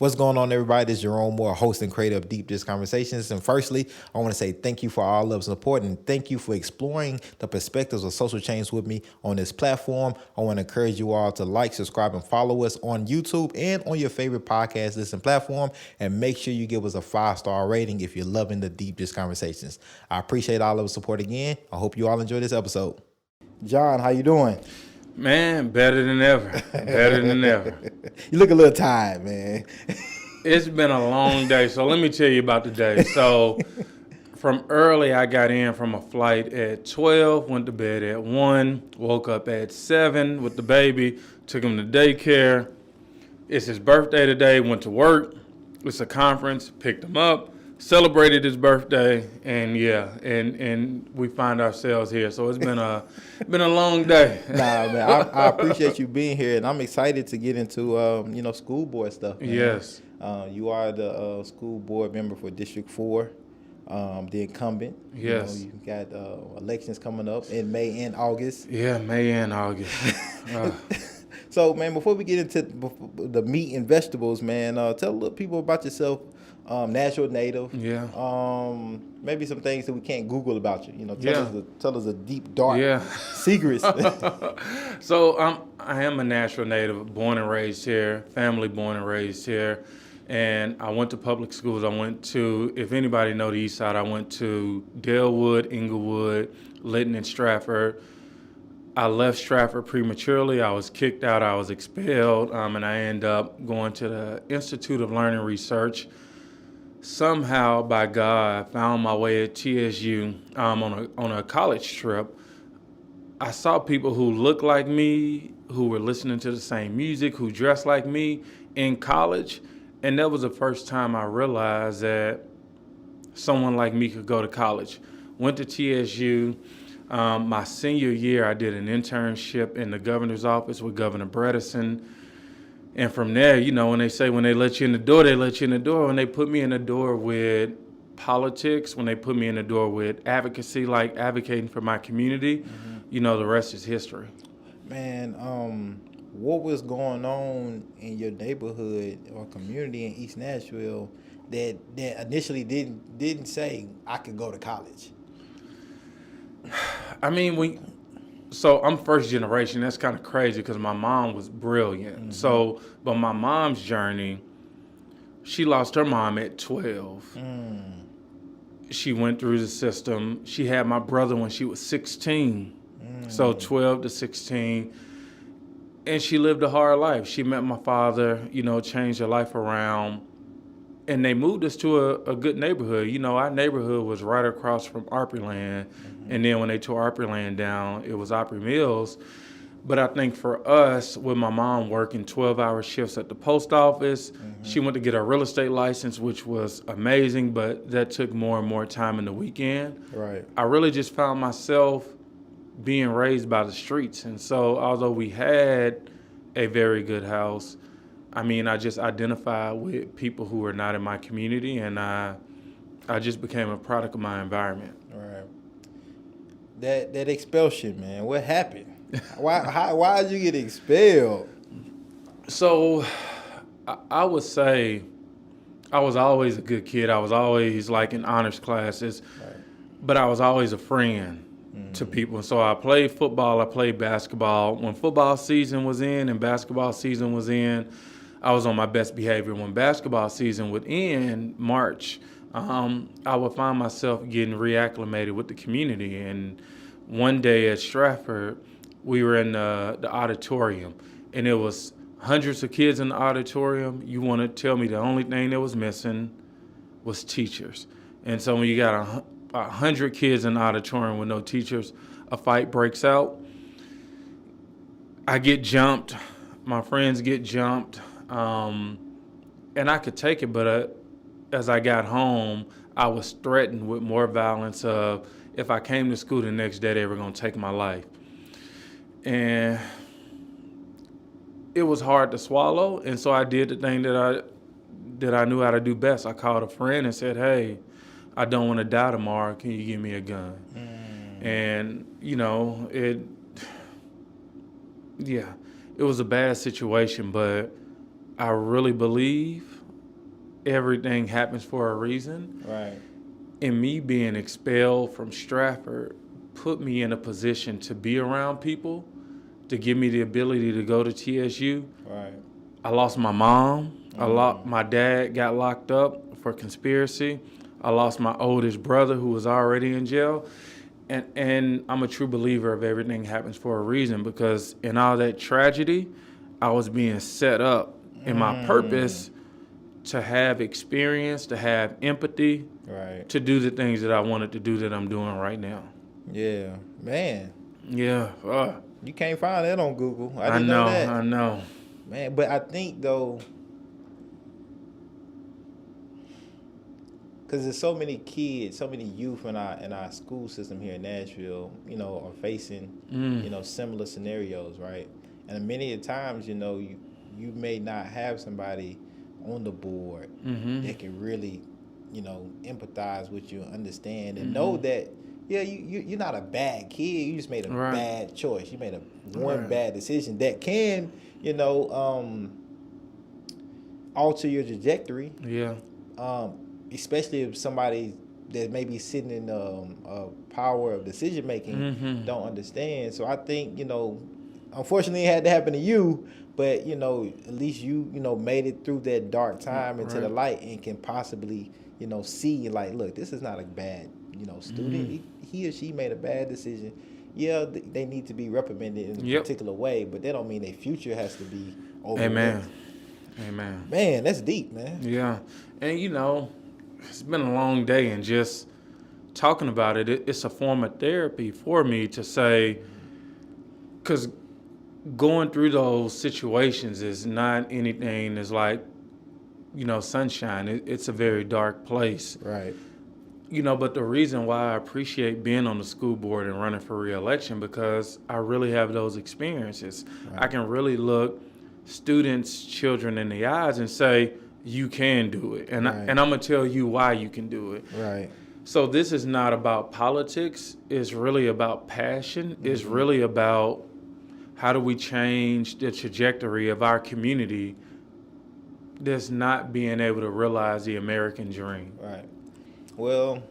What's going on, everybody? This is Jerome Moore, host and creator of Deep Dish Conversations. And firstly, I want to say thank you for all love and support, and thank you for exploring the perspectives of social change with me on this platform. I want to encourage you all to like, subscribe, and follow us on YouTube and on your favorite podcast listen platform. And make sure you give us a 5-star rating if you're loving the Deep Dish Conversations. I appreciate all of the support again. I hope you all enjoy this episode. John, how you doing? Man, better than ever. Better than ever. You look a little tired, man. It's been a long day, so let me tell you about the day. So from early, I got in from a flight at 12, went to bed at 1, woke up at 7 with the baby, took him to daycare. It's his birthday today, went to work. It's a conference, picked him up, celebrated his birthday, and and we find ourselves here. So it's been a long day. Nah, man, I appreciate you being here, and I'm excited to get into school board stuff, man. Yes. You are the school board member for District 4, the incumbent. Yes. You got elections coming up in May and August. Yeah, May and August. So, man, before we get into the meat and vegetables, man, tell a little people about yourself. Natural native. Yeah. Maybe some things that we can't Google about you. Tell us a deep, dark secrets. So I am a natural native, born and raised here, family born and raised here. And I went to public schools. I went to, if anybody know the East Side, I went to Dalewood, Inglewood, Lytton, and Stratford. I left Stratford prematurely. I was kicked out. I was expelled. And I ended up going to the Institute of Learning Research. Somehow, by God, I found my way at TSU on a college trip. I saw people who looked like me, who were listening to the same music, who dressed like me in college. And that was the first time I realized that someone like me could go to college. Went to TSU. My senior year, I did an internship in the governor's office with Governor Bredesen. And from there, when they let you in the door, they let you in the door. When they put me in the door with politics, when they put me in the door with advocacy, like advocating for my community, the rest is history. Man, what was going on in your neighborhood or community in East Nashville that initially didn't say I could go to college? I mean, So I'm first generation. That's kind of crazy because my mom was brilliant. But my mom's journey, she lost her mom at 12. She went through the system. She had my brother when she was 16. So 12 to 16. And she lived a hard life. She met my father, changed her life around. And they moved us to a good neighborhood. Our neighborhood was right across from Opryland. And then when they tore Opryland down, it was Opry Mills. But I think for us, with my mom working 12-hour shifts at the post office, she went to get her real estate license, which was amazing, but that took more and more time in the weekend. Right. I really just found myself being raised by the streets. And so although we had a very good house, I just identified with people who were not in my community, and I just became a product of my environment. Right. That expulsion, man. What happened? Why did you get expelled? So, I would say I was always a good kid. I was always like in honors classes, but I was always a friend to people. So I played football. I played basketball. When football season was in and basketball season was in, I was on my best behavior. When basketball season would end, March, I would find myself getting reacclimated with the community. And one day at Stratford, we were in the auditorium, and it was hundreds of kids in the auditorium. You want to tell me the only thing that was missing was teachers. And so when you got 100 kids in the auditorium with no teachers, a fight breaks out. I get jumped. My friends get jumped. And I could take it, but as I got home, I was threatened with more violence of if I came to school the next day, they were going to take my life. And it was hard to swallow, and so I did the thing that I knew how to do best. I called a friend and said, "Hey, I don't want to die tomorrow. Can you give me a gun?" And it was a bad situation, but I really believe everything happens for a reason. Right. And me being expelled from Stratford put me in a position to be around people, to give me the ability to go to TSU. Right. I lost my mom. My dad got locked up for conspiracy. I lost my oldest brother who was already in jail. And I'm a true believer of everything happens for a reason, because in all that tragedy, I was being set up in my purpose to have experience, to have empathy, Right. to do the things that I wanted to do that I'm doing right now. Yeah, man. Yeah. You can't find that on Google. I I didn't know that. I know. Man, but I think though, because there's so many kids, so many youth in our school system here in Nashville, are facing, similar scenarios, right? And many of the times, you may not have somebody on the board that can really, empathize with you, understand, and know that, yeah, you're not a bad kid. You just made a bad choice. You made one bad decision that can, alter your trajectory. Yeah. Especially if somebody that may be sitting in a power of decision making don't understand. So I think, unfortunately it had to happen to you, but at least you made it through that dark time into the light and can possibly see, like, look, this is not a bad student. He or she made a bad decision. Yeah, they need to be reprimanded in a particular way, but that don't mean their future has to be overlooked. Amen. Man, that's deep, man. Yeah. And it's been a long day, and just talking about it's a form of therapy for me to say, because going through those situations is not anything that's like, sunshine. It's a very dark place. Right. But the reason why I appreciate being on the school board and running for re-election, because I really have those experiences. Right. I can really look students, children in the eyes and say, you can do it. And I'm going to tell you why you can do it. Right. So this is not about politics. It's really about passion. It's really about how do we change the trajectory of our community that's not being able to realize the American dream. Right. Well,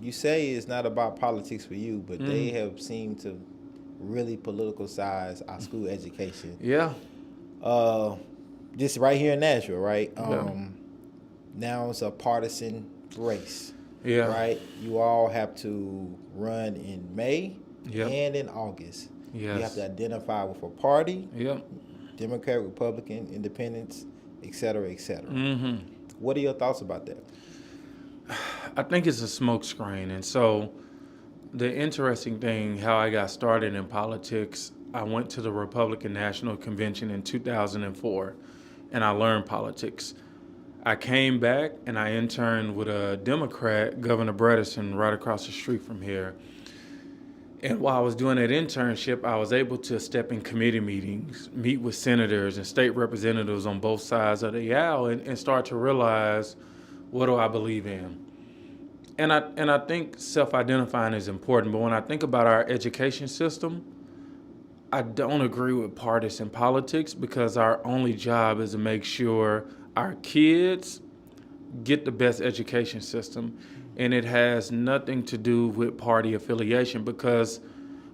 you say it's not about politics for you, but they have seemed to really politicize our school education. Yeah. Just right here in Nashville, right? Now it's a partisan race. Yeah. Right? You all have to run in May and in August. Yes. You have to identify with a party. Yeah. Democrat, Republican, Independents, et cetera, et cetera. What are your thoughts about that? I think it's a smokescreen. And so the interesting thing, how I got started in politics, I went to the Republican National Convention in 2004, and I learned politics. I came back, and I interned with a Democrat, Governor Bredesen, right across the street from here. And while I was doing that internship, I was able to step in committee meetings, meet with senators and state representatives on both sides of the aisle, and start to realize, what do I believe in? And I think self-identifying is important, but when I think about our education system, I don't agree with partisan politics, because our only job is to make sure our kids get the best education system. And it has nothing to do with party affiliation, because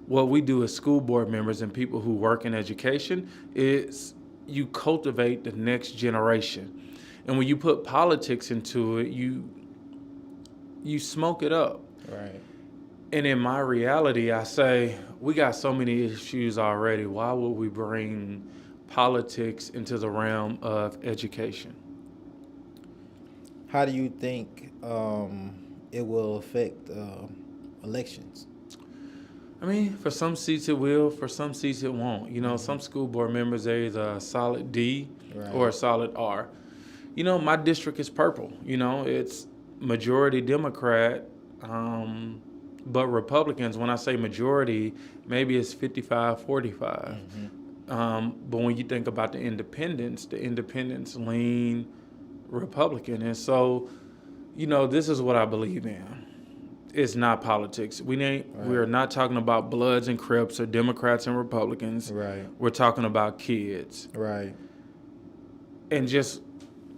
what we do as school board members and people who work in education is you cultivate the next generation. And when you put politics into it, you smoke it up. Right. And in my reality, I say, we got so many issues already. Why would we bring politics into the realm of education? How do you think it will affect elections? I mean, for some seats it will, for some seats it won't. Some school board members are either a solid D or a solid R. My district is purple. It's majority Democrat, but Republicans, when I say majority, maybe it's 55-45. But when you think about the independents lean Republican. And so, this is what I believe in. It's not politics. We're not talking about Bloods and Crips or Democrats and Republicans. Right. We're talking about kids. Right. And just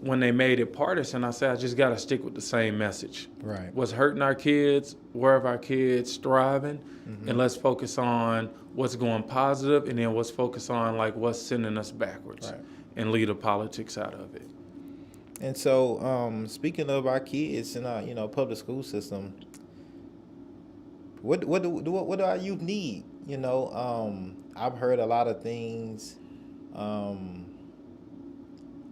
when they made it partisan, I said, I just got to stick with the same message. Right. What's hurting our kids, where are our kids thriving, and let's focus on what's going positive, and then let's focus on like what's sending us backwards, Right. and leave the politics out of it. And so, speaking of our kids in our, public school system, what do our youth need? I've heard a lot of things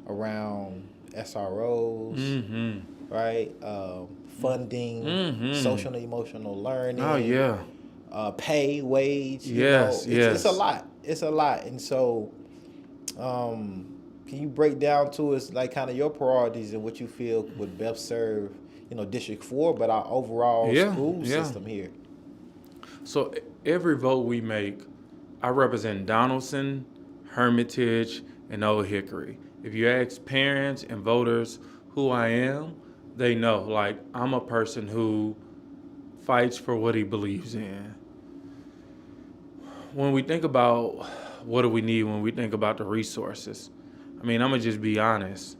around SROs, right? Funding, social and emotional learning. Oh yeah. Pay, wage. Yes, yes. It's a lot. It's a lot. And so, can you break down to us like kind of your priorities and what you feel would best serve, District 4, but our overall school system here? So every vote we make, I represent Donaldson, Hermitage, and Old Hickory. If you ask parents and voters who I am, they know, like, I'm a person who fights for what he believes in. When we think about what do we need when we think about the resources, I mean, I'm going to just be honest.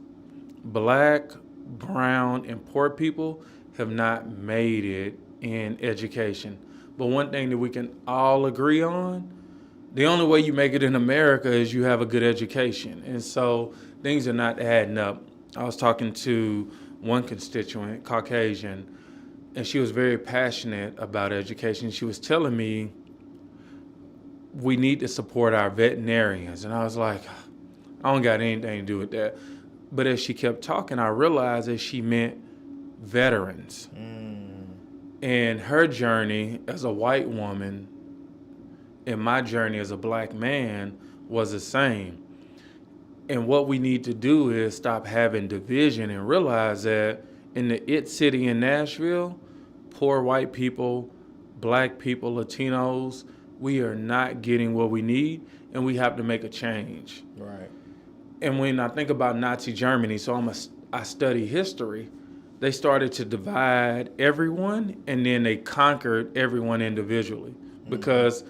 Black, brown, and poor people have not made it in education. But one thing that we can all agree on, the only way you make it in America is you have a good education. And so things are not adding up. I was talking to one constituent, Caucasian, and she was very passionate about education. She was telling me we need to support our veterinarians. And I was like, I don't got anything to do with that. But as she kept talking, I realized that she meant veterans. And her journey as a white woman and my journey as a black man was the same. And what we need to do is stop having division and realize that in the city in Nashville, poor white people, black people, Latinos, we are not getting what we need, and we have to make a change. Right. And when I think about Nazi Germany, so I study history, they started to divide everyone, and then they conquered everyone individually. Because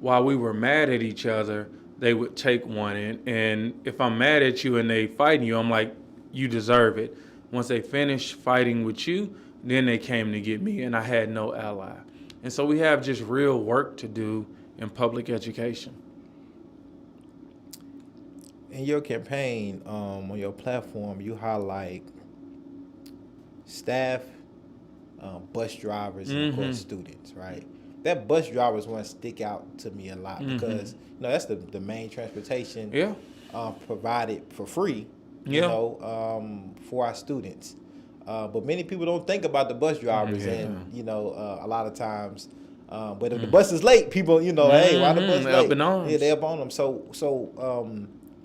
while we were mad at each other, they would take one in. And if I'm mad at you and they fighting you, I'm like, you deserve it. Once they finished fighting with you, then they came to get me, and I had no ally. And so we have just real work to do in public education. In your campaign, on your platform, you highlight staff, bus drivers, and of course students, right? That bus drivers one stick out to me a lot because that's the main transportation provided for free, for our students. But many people don't think about the bus drivers, and a lot of times. But if the bus is late, people, hey, why the bus late? Up in arms. Yeah, they up on them. So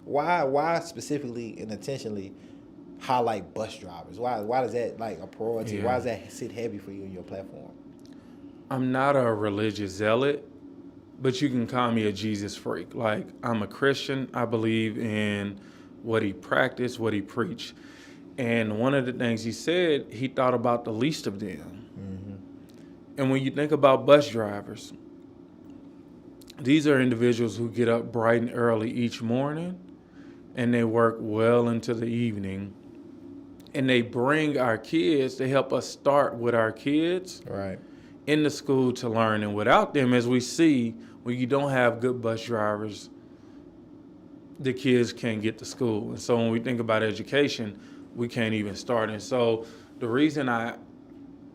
why specifically and intentionally highlight bus drivers? Why is that like a priority? Yeah. Why does that sit heavy for you in your platform? I'm not a religious zealot, but you can call me a Jesus freak. Like, I'm a Christian. I believe in what he practiced, what he preached. And one of the things he said, he thought about the least of them. And when you think about bus drivers, these are individuals who get up bright and early each morning, and they work well into the evening. And they bring our kids, they help us start with our kids in the school to learn. And without them, as we see, when you don't have good bus drivers, the kids can't get to school. And so when we think about education, we can't even start. And so the reason that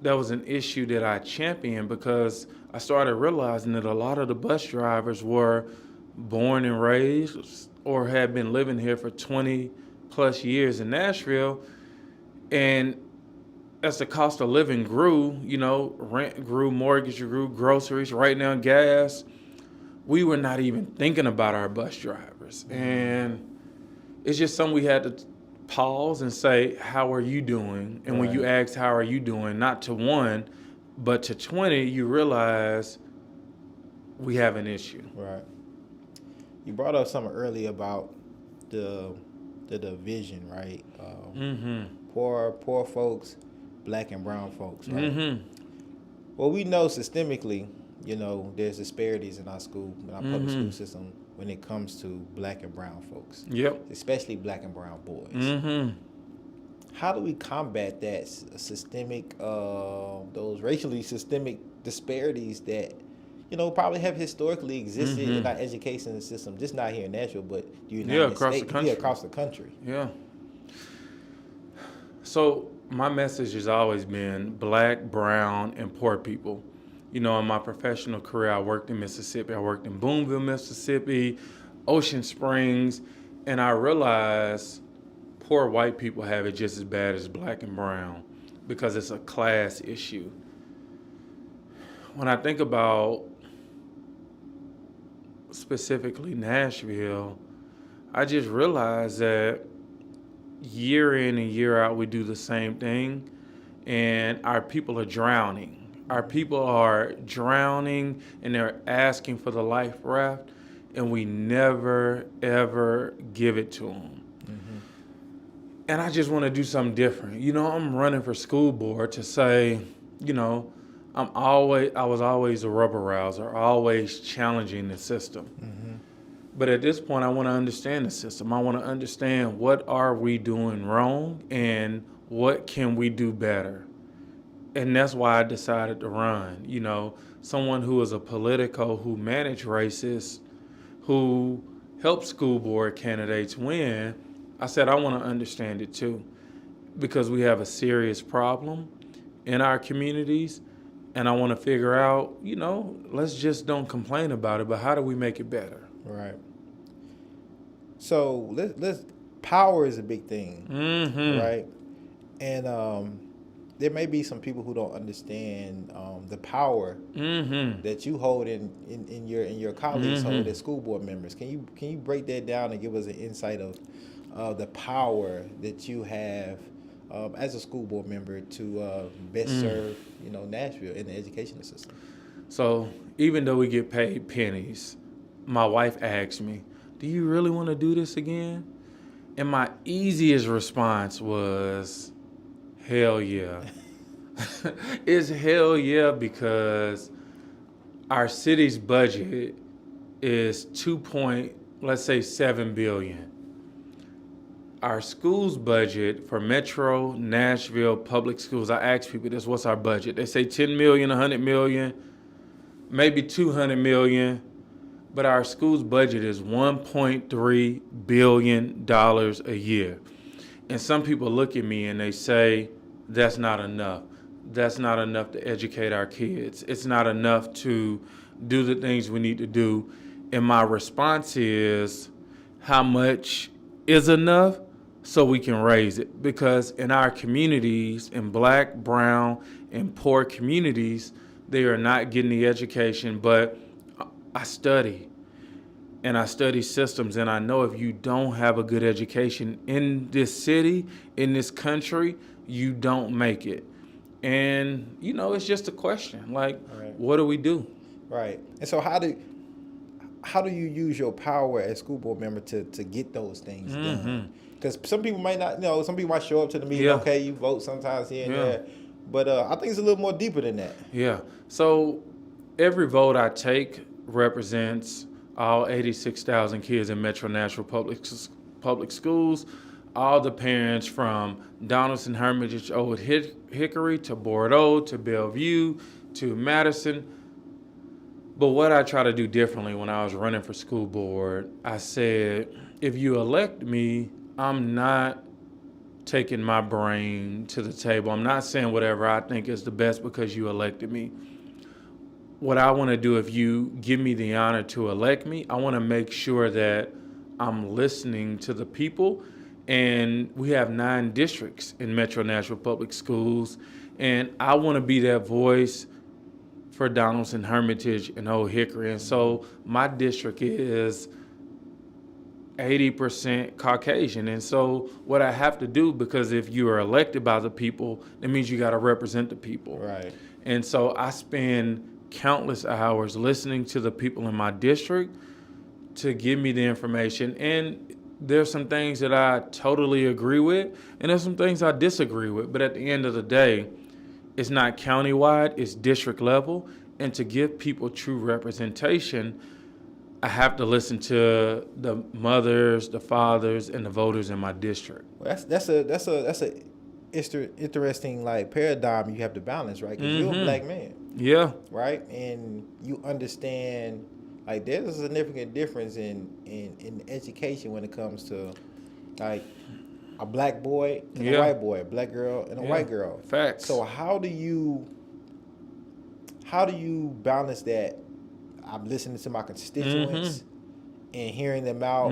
was an issue that I championed, because I started realizing that a lot of the bus drivers were born and raised or had been living here for 20 plus years in Nashville. And as the cost of living grew, rent grew, mortgage grew, groceries, right now gas, we were not even thinking about our bus drivers. And it's just something we had to pause and say, how are you doing? And when you ask, how are you doing? Not to 1, but to 20, you realize we have an issue. Right. You brought up something earlier about the division, right? Poor folks, black and brown folks, right? Well, we know systemically, there's disparities in our public school system when it comes to black and brown folks. Yep. Especially black and brown boys. how do we combat that systemic, those racially systemic disparities that, probably have historically existed in our education system, just not here in Nashville, but the United across the States, country. across the country. Yeah. So my message has always been Black, brown, and poor people. In my professional career, I worked in Mississippi. I worked in Boonville, Mississippi, Ocean Springs, and I realized poor white people have it just as bad as Black and brown because it's a class issue. When I think about specifically Nashville, I just realized that year in and year out, we do the same thing, and our people are drowning. Our people are drowning, and they're asking for the life raft, and we never, ever give it to them. And I just want to do something different. I'm running for school board to say, I was always a rubber rouser, always challenging the system. But at this point, I want to understand the system. I want to understand what are we doing wrong and what can we do better. And that's why I decided to run. Someone who is a politico, who managed races, who helped school board candidates win, I said I want to understand it too, because we have a serious problem in our communities, and I want to figure out, let's just don't complain about it, but how do we make it better? Right. So let's power is a big thing, right? And there may be some people who don't understand the power that you hold in your colleagues hold as school board members. Can you break that down and give us an insight of the power that you have as a school board member to best serve Nashville in the educational system? So even though we get paid pennies, my wife asked me, "Do you really want to do this again?" And my easiest response was, hell yeah. It's hell yeah, because our city's budget is $2.7 billion. Our school's budget for Metro Nashville public schools, I ask people this, what's our budget? They say 10 million, 100 million, maybe 200 million. But our school's budget is $1.3 billion a year. And some people look at me and they say, that's not enough. That's not enough to educate our kids. It's not enough to do the things we need to do. And my response is, how much is enough so we can raise it? Because in our communities, in Black, brown, and poor communities, they are not getting the education, but I study, and I study systems, and I know if you don't have a good education in this city, in this country, you don't make it. And, it's just a question, like, What do we do? Right. And so how do you use your power as school board member to get those things done? Because some people might not, some people might show up to the meeting, okay, you vote sometimes here and there, but I think it's a little more deeper than that. Yeah. So every vote I take represents all 86,000 kids in Metro Nashville public schools, all the parents from Donaldson, Hermitage, Old Hickory, to Bordeaux, to Bellevue, to Madison. But what I try to do differently when I was running for school board, I said, if you elect me, I'm not taking my brain to the table. I'm not saying whatever I think is the best because you elected me. What I want to do, if you give me the honor to elect me, I want to make sure that I'm listening to the people. And we have 9 districts in Metro Nashville Public Schools. And I want to be that voice for Donaldson, Hermitage, and Old Hickory. And so my district is 80% Caucasian. And so what I have to do, because if you are elected by the people, that means you got to represent the people. Right. And so I spend countless hours listening to the people in my district to give me the information. And there's some things that I totally agree with, and there's some things I disagree with. But at the end of the day, it's not countywide, it's district level. And to give people true representation, I have to listen to the mothers, the fathers, and the voters in my district. Well, that's a interesting like paradigm you have to balance, right? Because you're a black man, Yeah. right? And you understand like there's a significant difference in education when it comes to like a black boy and a white boy, a black girl and a white girl. Facts. So how do you balance that? I'm listening to my constituents and hearing them out,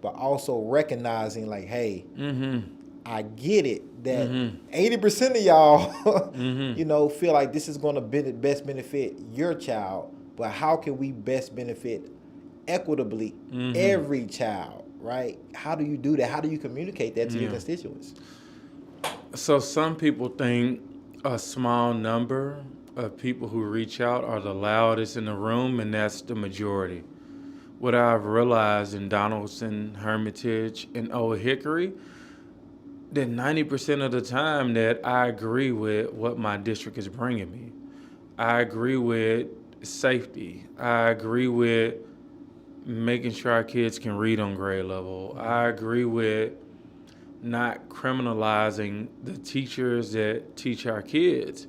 but also recognizing like, hey, I get it that 80% of y'all, you know, feel like this is going to best benefit your child, but how can we best benefit equitably every child, right? How do you do that? How do you communicate that to your constituents? So some people think a small number of people who reach out are the loudest in the room, and that's the majority. What I've realized in Donaldson, Hermitage, and Old Hickory, that 90% of the time that I agree with what my district is bringing me. I agree with safety. I agree with making sure our kids can read on grade level. I agree with not criminalizing the teachers that teach our kids.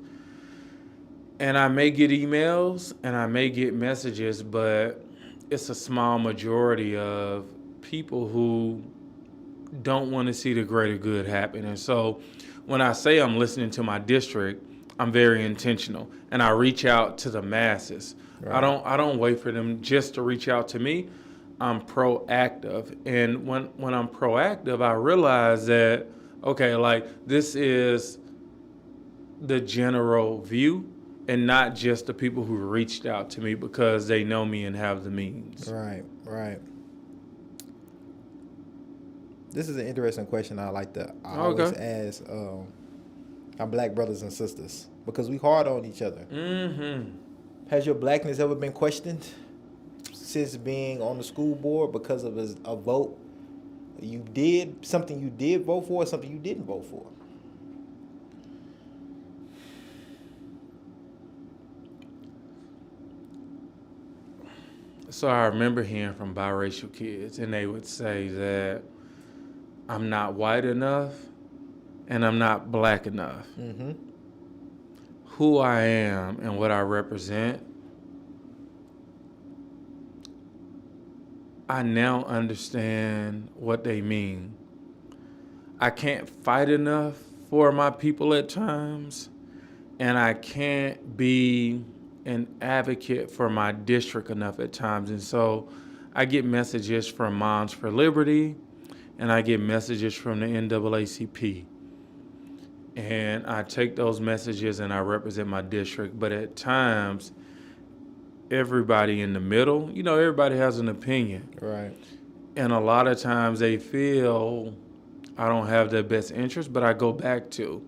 And I may get emails and I may get messages, but it's a small majority of people who don't want to see the greater good happen. And so when I say I'm listening to my district, I'm very intentional and I reach out to the masses. Right. I don't wait for them just to reach out to me. I'm proactive. And when I'm proactive, I realize that, okay, like this is the general view and not just the people who reached out to me because they know me and have the means. Right. This is an interesting question I like to always ask our black brothers and sisters because we hard on each other. Has your blackness ever been questioned since being on the school board because of a vote you did vote for or something you didn't vote for? So I remember hearing from biracial kids, and they would say that I'm not white enough and I'm not black enough. Who I am and what I represent, I now understand what they mean. I can't fight enough for my people at times, and I can't be an advocate for my district enough at times. And so I get messages from Moms for Liberty, and I get messages from the NAACP. And I take those messages and I represent my district. But at times, everybody in the middle, you know, everybody has an opinion. Right. And a lot of times they feel I don't have their best interest, but I go back to,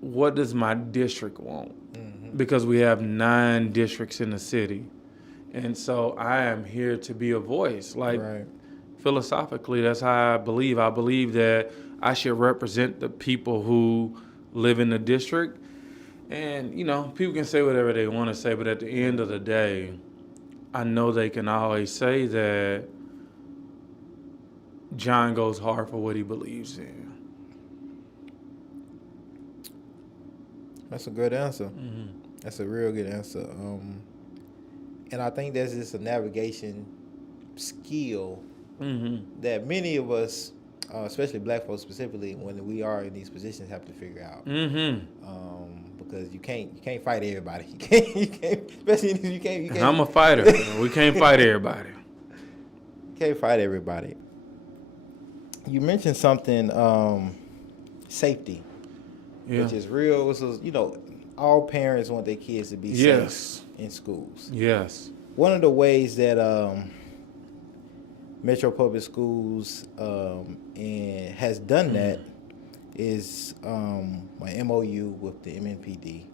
what does my district want? Because we have 9 districts in the city. And so I am here to be a voice. Like, philosophically, that's how I believe. I believe that I should represent the people who live in the district. And, you know, people can say whatever they want to say, but at the end of the day, I know they can always say that John goes hard for what he believes in. That's a good answer. That's a real good answer. And I think that's just a navigation skill that many of us, especially black folks specifically, when we are in these positions, have to figure out. Because you can't fight everybody. You can't, especially you can't. I'm a fighter. We can't fight everybody. Can't fight everybody. You mentioned something, safety, which is real. So, you know, all parents want their kids to be safe in schools. Yes. One of the ways that Metro Public Schools and has done that is my MOU with the MNPD.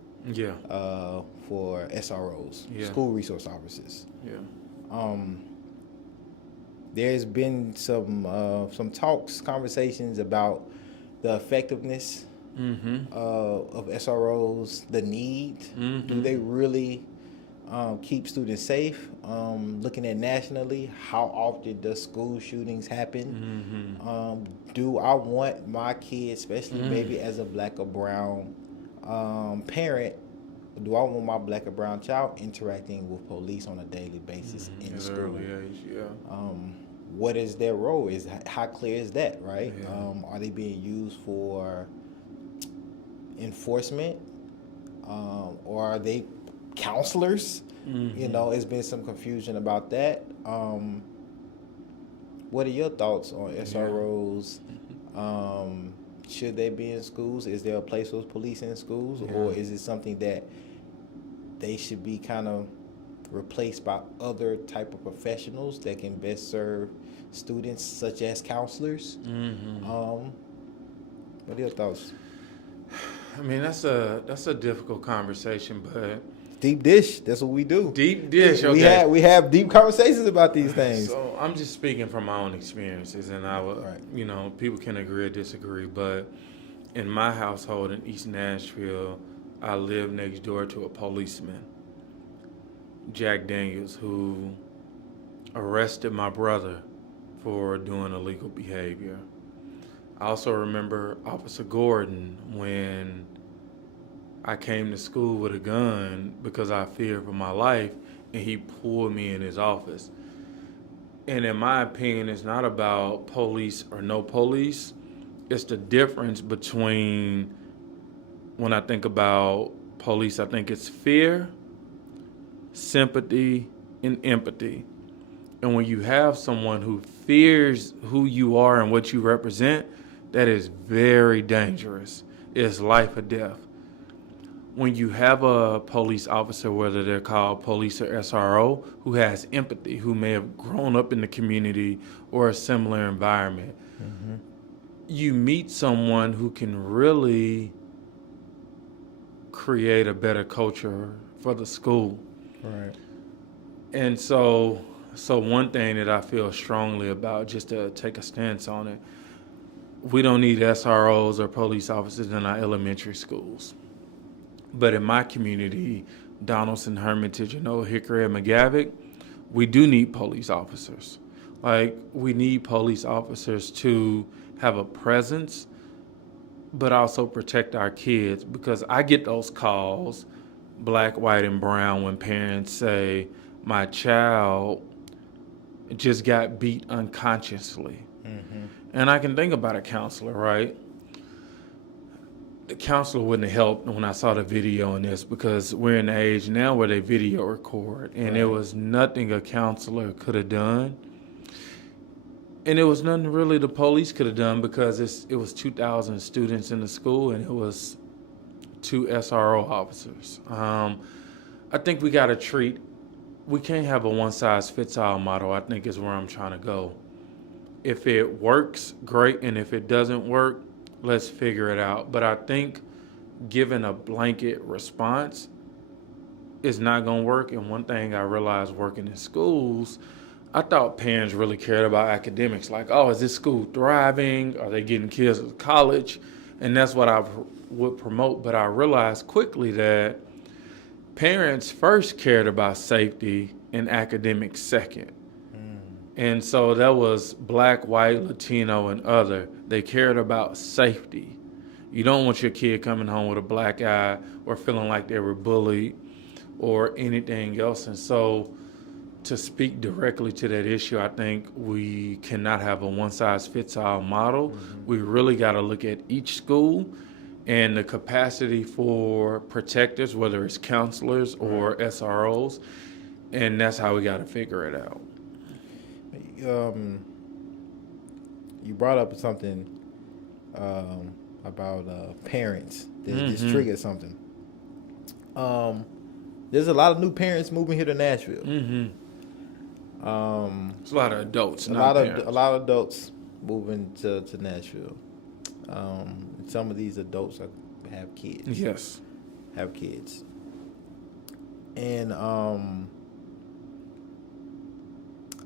For SROs, school resource officers. There's been some talks, conversations about the effectiveness of SROs, the need. Do they really keep students safe. Looking at nationally, how often does school shootings happen? Do I want my kids, especially maybe as a black or brown parent, do I want my black or brown child interacting with police on a daily basis in At school? early age, yeah. What is their role? How clear is that, right? Yeah. Are they being used for enforcement, or are they counselors? You know, it's been some confusion about that. What are your thoughts on SROs? Should they be in schools? Is there a place for police in schools, or is it something that they should be kind of replaced by other type of professionals that can best serve students, such as counselors? What are your thoughts? I mean, that's a difficult conversation, but Deep dish. That's what we do. deep dish. Okay. We have deep conversations about these things. So I'm just speaking from my own experiences, and I would, Right. you know, people can agree or disagree, but in my household in East Nashville, I live next door to a policeman, Jack Daniels, who arrested my brother for doing illegal behavior. I also remember Officer Gordon when I came to school with a gun because I feared for my life, and he pulled me in his office. And in my opinion, it's not about police or no police. It's the difference between, when I think about police, I think it's fear, sympathy, and empathy. And when you have someone who fears who you are and what you represent, that is very dangerous. It's life or death. When you have a police officer, whether they're called police or SRO, who has empathy, who may have grown up in the community or a similar environment, you meet someone who can really create a better culture for the school. Right. And so one thing that I feel strongly about, just to take a stance on it, we don't need SROs or police officers in our elementary schools. But in my community, Donaldson, Hermitage, and Old Hickory and McGavick, we do need police officers. Like, we need police officers to have a presence, but also protect our kids, because I get those calls, black, white, and brown, when parents say, my child just got beat unconsciously. And I can think about a counselor, right? The counselor wouldn't have helped when I saw the video in this, because we're in the age now where they video record, and there was nothing a counselor could have done. And it was nothing really the police could have done, because it was 2,000 students in the school, and it was 2 SRO officers. I think we got to we can't have a one-size-fits-all model, I think is where I'm trying to go. If it works, great, and if it doesn't work, let's figure it out. But I think giving a blanket response is not going to work. And one thing I realized working in schools, I thought parents really cared about academics. Like, oh, is this school thriving? Are they getting kids to college? And that's what I would promote. But I realized quickly that parents first cared about safety and academics second. And so that was black, white, Latino, and other. They cared about safety. You don't want your kid coming home with a black eye or feeling like they were bullied or anything else. And so to speak directly to that issue, I think we cannot have a one-size-fits-all model. We really got to look at each school and the capacity for protectors, whether it's counselors or SROs, and that's how we got to figure it out. You brought up something about parents. This triggered something. There's a lot of new parents moving here to Nashville. It's a lot of adults, a not lot parents. of adults moving to Nashville. Some of these adults have kids. Yes. Have kids, and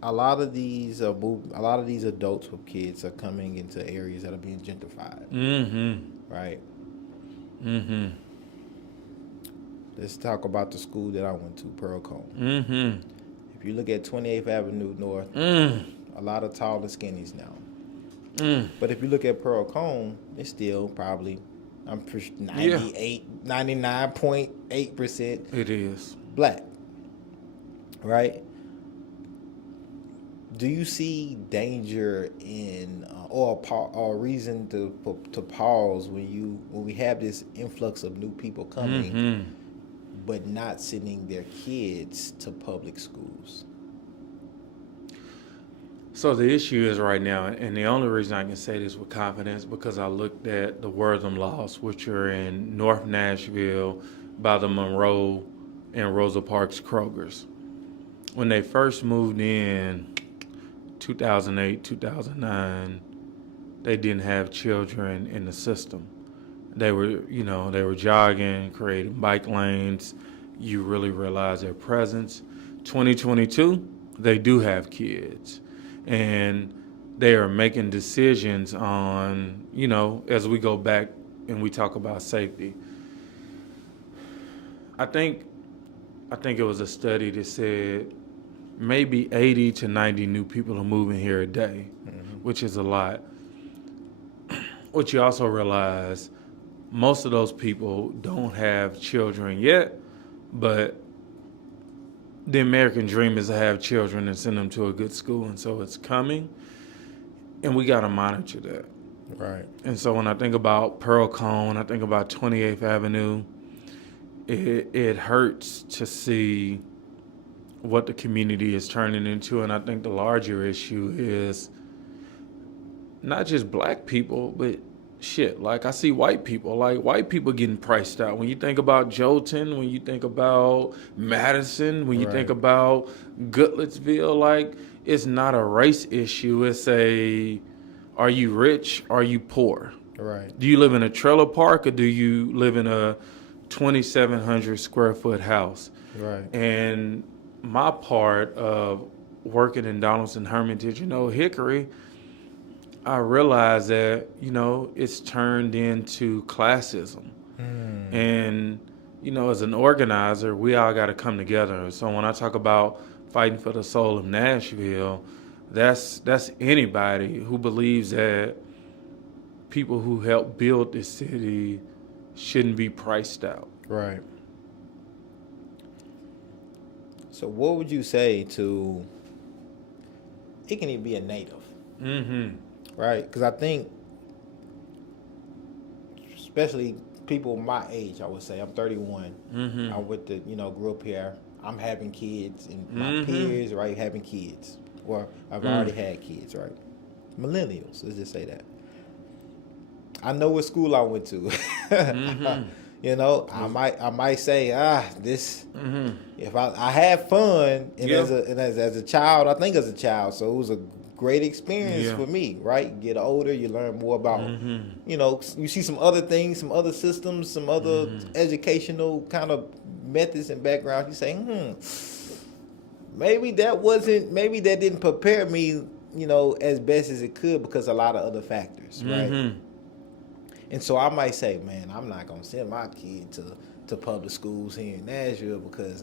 a lot of these adults with kids are coming into areas that are being gentrified. Right. Let's talk about the school that I went to, Pearl Cone. Mm-hmm. If you look at 28th Avenue North, a lot of tall and skinnies now. But if you look at Pearl Cone, it's still probably, 99.8% It is. black, right? Do you see danger in or reason to pause when we have this influx of new people coming, but not sending their kids to public schools? So the issue is right now, and the only reason I can say this with confidence because I looked at the Wortham laws, which are in North Nashville by the Monroe and Rosa Parks Krogers. When they first moved in 2008, 2009, they didn't have children in the system. They were jogging, creating bike lanes. You really realize their presence. 2022, they do have kids. And they are making decisions on, as we go back and we talk about safety. I think it was a study that said maybe 80 to 90 new people are moving here a day, which is a lot. What you also realize, most of those people don't have children yet, but the American dream is to have children and send them to a good school, and so it's coming, and we got to monitor that. Right. And so when I think about Pearl Cone, I think about 28th Avenue, it hurts to see what the community is turning into, and I think the larger issue is not just black people, but like I see white people getting priced out. When you think about Jolton, when you think about Madison, when you think about Goodlettsville, it's not a race issue. It's are you rich? Are you poor? Right. Do you live in a trailer park or do you live in a 2,700 square foot house? Right. And my part of working in Donaldson, Hermitage, Hickory, I realized that, it's turned into classism. And, as an organizer, we all got to come together. So when I talk about fighting for the soul of Nashville, that's anybody who believes that people who helped build this city shouldn't be priced out. Right. So what would you say to, it can even be a native. Right? Because I think, especially people my age, I would say, I'm 31. I'm with grew up here. I'm having kids, and my peers, right, having kids. Or I've already had kids, right? Millennials, let's just say that. I know what school I went to. I might say, this. If I had fun, and as a child, I think as a child, so it was a great experience for me, right? You get older, you learn more about, you see some other things, some other systems, some other educational kind of methods and backgrounds. You say, maybe that didn't prepare me, as best as it could because a lot of other factors, right? And so I might say, man, I'm not gonna send my kid to public schools here in Nashville because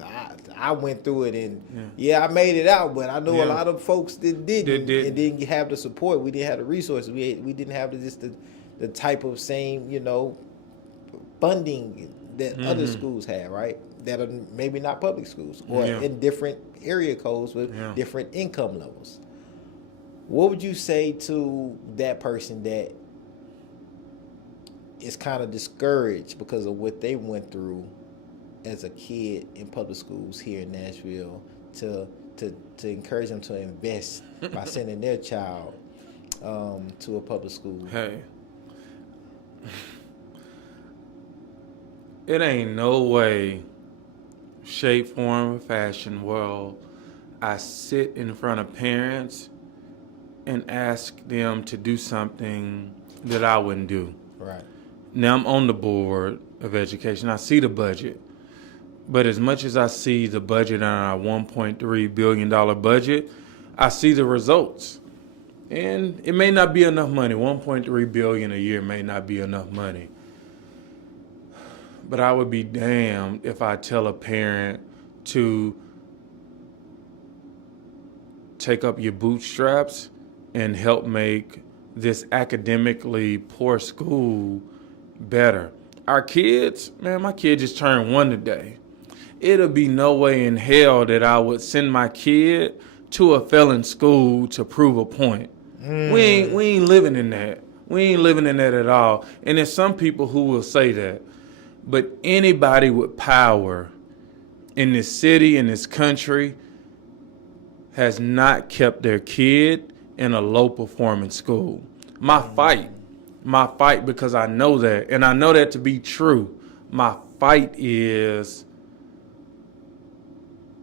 I went through it and I made it out, but I know a lot of folks that didn't and didn't have the support. We didn't have the resources. We didn't have the type of same funding that other schools had, right? That are maybe not public schools or in different area codes with different income levels. What would you say to that person that is kind of discouraged because of what they went through as a kid in public schools here in Nashville to encourage them to invest by sending their child to a public school? Hey, it ain't no way, shape, form, or fashion where I sit in front of parents and ask them to do something that I wouldn't do. Right. Now I'm on the board of education. I see the budget. But as much as I see the budget on our $1.3 billion budget, I see the results. And it may not be enough money. $1.3 billion a year may not be enough money. But I would be damned if I tell a parent to take up your bootstraps and help make this academically poor school better. Our kids, man, my kid just turned 1 today. It'll be no way in hell that I would send my kid to a failing school to prove a point. We ain't living in that. We ain't living in that at all. And there's some people who will say that. But anybody with power in this city, in this country, has not kept their kid in a low-performing school. My fight, because I know that, and I know that to be true, my fight is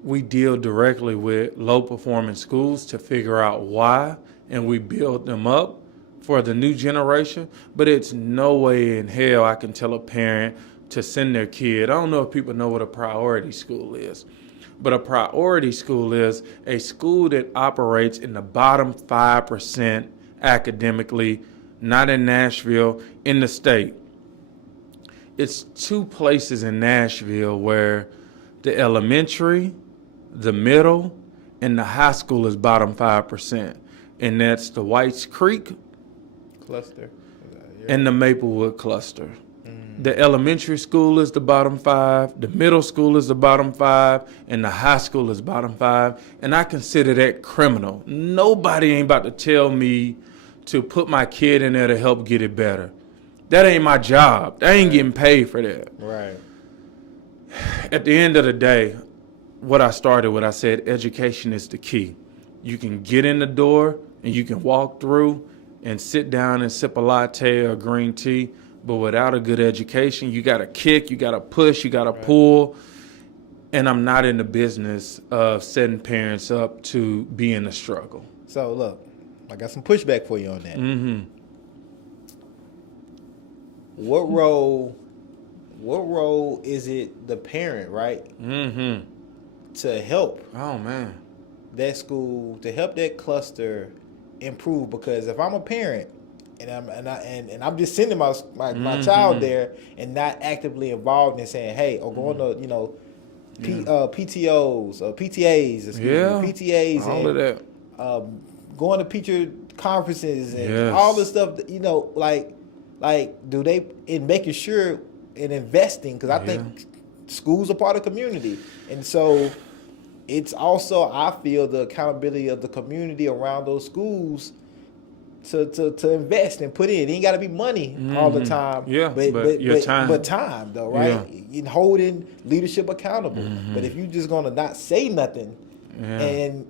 we deal directly with low-performing schools to figure out why, and we build them up for the new generation. But it's no way in hell I can tell a parent to send their kid. I don't know if people know what a priority school is, but a priority school is a school that operates in the bottom 5% academically, not in Nashville, in the state. It's 2 places in Nashville where the elementary, the middle, and the high school is bottom 5%. And that's the Whites Creek Cluster. and the Maplewood cluster. The elementary school is the bottom 5, the middle school is the bottom 5, and the high school is bottom 5. And I consider that criminal. Nobody ain't about to tell me to put my kid in there to help get it better. That ain't my job. I ain't getting paid for that. Right. At the end of the day, what I started with, I said education is the key. You can get in the door and you can walk through and sit down and sip a latte or green tea. But without a good education, you got to kick, you got to push, you got to pull. And I'm not in the business of setting parents up to be in a struggle. So look, I got some pushback for you on that. What role is it the parent, right? To help that school, to help that cluster improve? Because if I'm a parent and I'm just sending my child there and not actively involved in saying, hey, or going to PTOs or PTAs, PTAs, all and, of that, going to teacher conferences and all this stuff, like do they, in making sure and investing, because I think schools are part of community, and so it's also, I feel, the accountability of the community around those schools to invest and put in. It ain't got to be money all the time. But your time. But time, though, right? In holding leadership accountable. But if you just gonna not say nothing and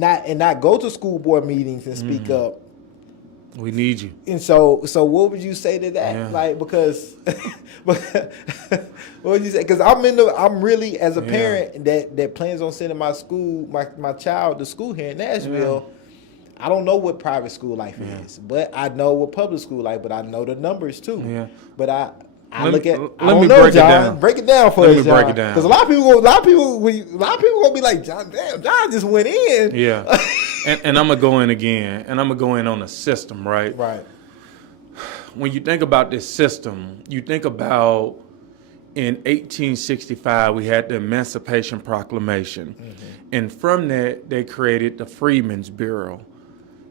not go to school board meetings and speak up, we need you. And so what would you say to that? Like, because what would you say? Because I'm really, as a parent that plans on sending my child to school here in Nashville. I don't know what private school life is, but I know what public school life. But I know the numbers too. But I look at. I don't know, John. Break it down for us, John. Break it down. Because a lot of people gonna be like, John just went in. And I'm gonna go in again, and I'm gonna go in on the system, right? Right. When you think about this system, you think about in 1865 we had the Emancipation Proclamation, and from that they created the Freedmen's Bureau.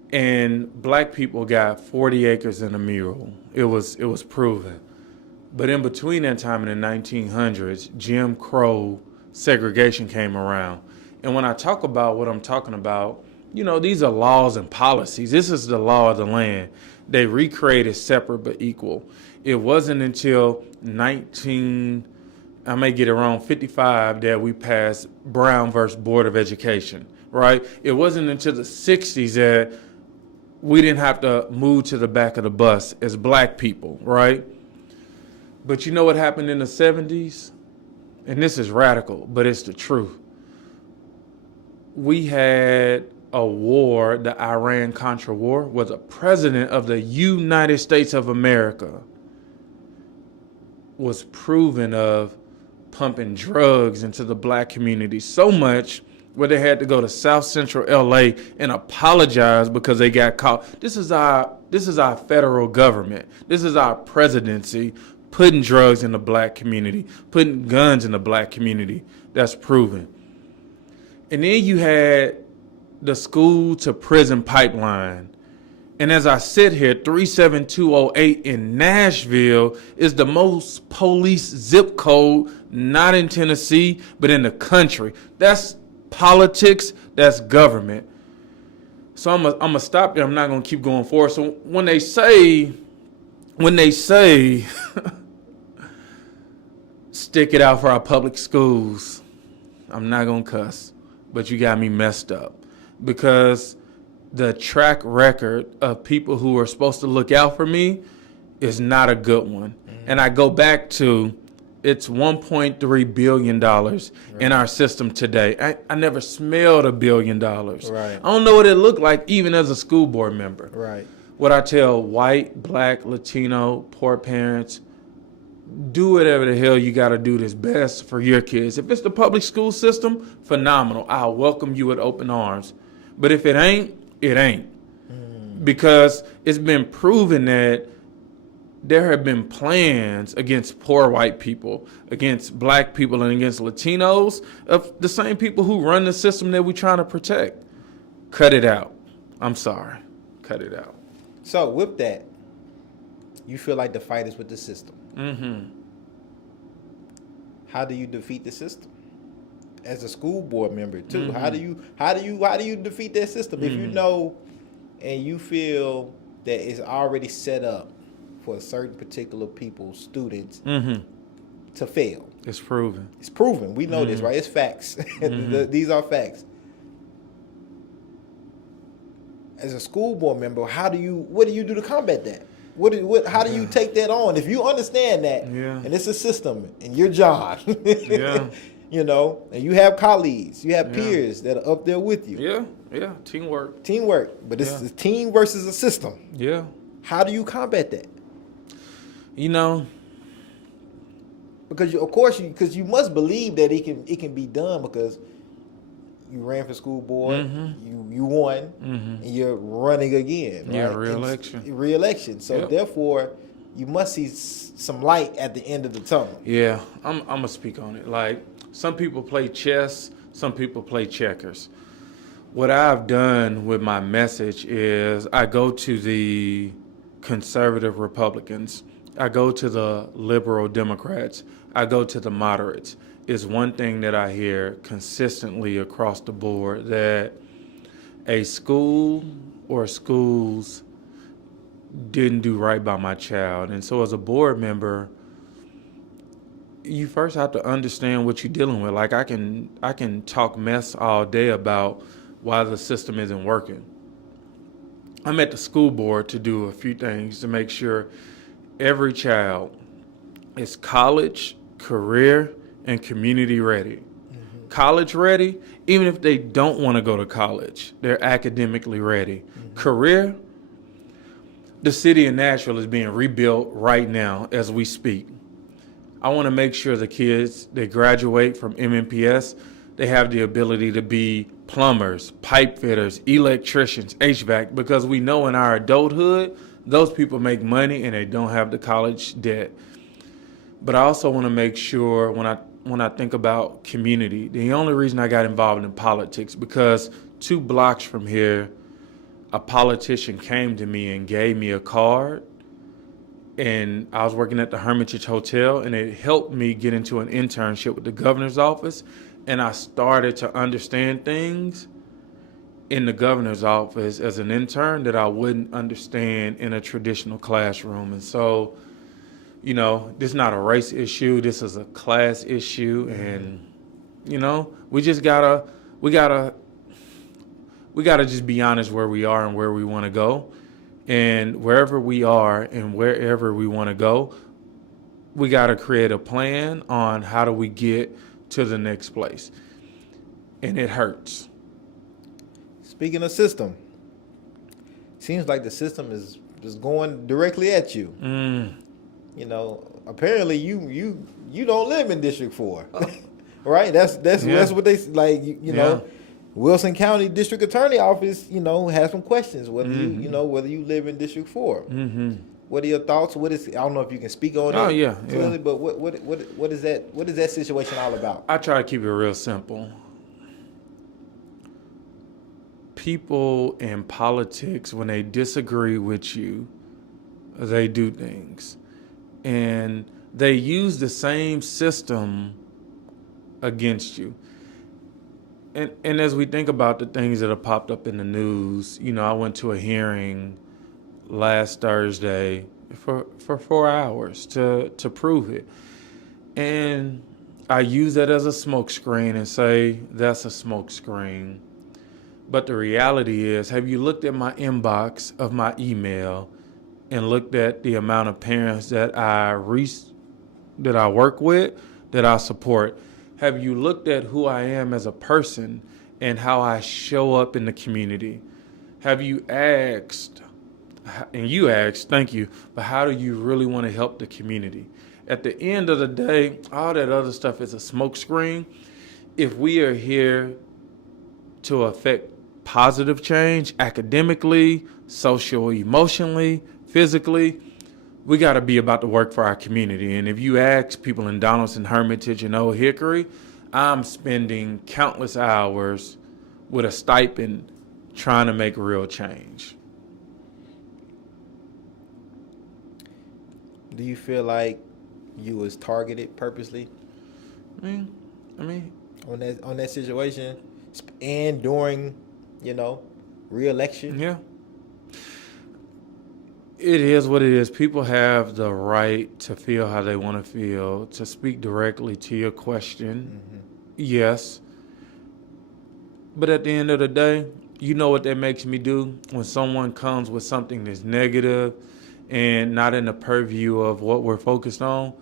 And black people got 40 acres and a mule. It was proven. But in between that time, in the 1900s, Jim Crow segregation came around. And when I talk about what I'm talking about, these are laws and policies. This is the law of the land. They recreated separate but equal. It wasn't until 55 that we passed Brown versus Board of Education, right? It wasn't until the 60s that we didn't have to move to the back of the bus as black people, right? But you know what happened in the 70s? And this is radical, but it's the truth. We had a war, the Iran-Contra war, where the president of the United States of America was proven of pumping drugs into the black community so much where they had to go to South Central LA and apologize because they got caught. This is our federal government. This is our presidency putting drugs in the black community, putting guns in the black community. That's proven. And then you had the school to prison pipeline. And as I sit here, 37208 in Nashville is the most police zip code, not in Tennessee, but in the country. That's politics, that's government. So I'm gonna stop there. I'm not gonna keep going forward. So when they say stick it out for our public schools, I'm not gonna cuss, but you got me messed up, because the track record of people who are supposed to look out for me is not a good one. And I go back to, it's $1.3 billion in our system today. I never smelled $1 billion. Right. I don't know what it looked like even as a school board member. Right. What I tell white, black, Latino, poor parents, do whatever the hell you got to do that's best for your kids. If it's the public school system, phenomenal. I'll welcome you with open arms. But if it ain't, it ain't. Because it's been proven that there have been plans against poor white people, against black people, and against Latinos of the same people who run the system that we're trying to protect. Cut it out. I'm sorry. Cut it out. So with that, you feel like the fight is with the system. Mm-hmm. How do you defeat the system? As a school board member too, Mm-hmm. how do you defeat that system? If you know and you feel that it's already set up for a certain particular people, students, to fail. It's proven. It's proven. We know this, right? It's facts. These are facts. As a school board member, what do you do to combat that? How do you take that on? If you understand that, and it's a system, and your job, you know, and you have colleagues, you have peers that are up there with you. Yeah, teamwork. But it's a team versus a system. Yeah. How do you combat that? You know, because you must believe that it can be done, because you ran for school board, you won, and you're running again. Right? Yeah, re-election. Re-election. So therefore, you must see some light at the end of the tunnel. Yeah, I'm gonna speak on it. Like, some people play chess, some people play checkers. What I've done with my message is I go to the conservative Republicans, I go to the liberal Democrats, I go to the moderates. Is one thing that I hear consistently across the board, that a school or schools didn't do right by my child. And so as a board member, you first have to understand what you're dealing with. Like, I can talk mess all day about why the system isn't working. I'm at the school board to do a few things to make sure every child is college, career, and community ready. College ready, even if they don't want to go to college, they're academically ready. Career, the city of Nashville is being rebuilt right now as we speak. I want to make sure the kids that graduate from MNPS, they have the ability to be plumbers, pipe fitters, electricians, HVAC, because we know in our adulthood, those people make money and they don't have the college debt. But I also want to make sure when I think about community, the only reason I got involved in politics, because 2 blocks from here, a politician came to me and gave me a card, and I was working at the Hermitage Hotel, and it helped me get into an internship with the governor's office, and I started to understand things in the governor's office as an intern that I wouldn't understand in a traditional classroom. And so, you know, this is not a race issue. This is a class issue. And, you know, we gotta just be honest where we are and where we want to go. And wherever we are and wherever we want to go, we got to create a plan on how do we get to the next place. And it hurts. Speaking of system, seems like the system is going directly at you. You know, apparently you don't live in District 4, right? That's what they like. You know, Wilson County District Attorney Office, you know, has some questions whether whether you live in District 4. What are your thoughts? What is, I don't know if you can speak on Oh it yeah, clearly, yeah. but what is that situation all about? I try to keep it real simple. People in politics, when they disagree with you, they do things. And they use the same system against you. And as we think about the things that have popped up in the news, I went to a hearing last Thursday for 4 hours to prove it. And I use that as a smokescreen and say that's a smokescreen. But the reality is, have you looked at my inbox of my email and looked at the amount of parents that I work with, that I support? Have you looked at who I am as a person and how I show up in the community? Have you asked, and you asked, thank you, but how do you really want to help the community? At the end of the day, all that other stuff is a smokescreen. If we are here to affect positive change academically, social, emotionally, physically, we got to be about the work for our community. And if you ask people in Donaldson, Hermitage, and Old Hickory, I'm spending countless hours with a stipend trying to make real change. Do you feel like you was targeted purposely I mean, on that situation and during, re-election? yeah. It is what it is. People have the right to feel how they want to feel, to speak directly to your question. Mm-hmm. Yes. But at the end of the day, you know what that makes me do? When someone comes with something that's negative and not in the purview of what we're focused on,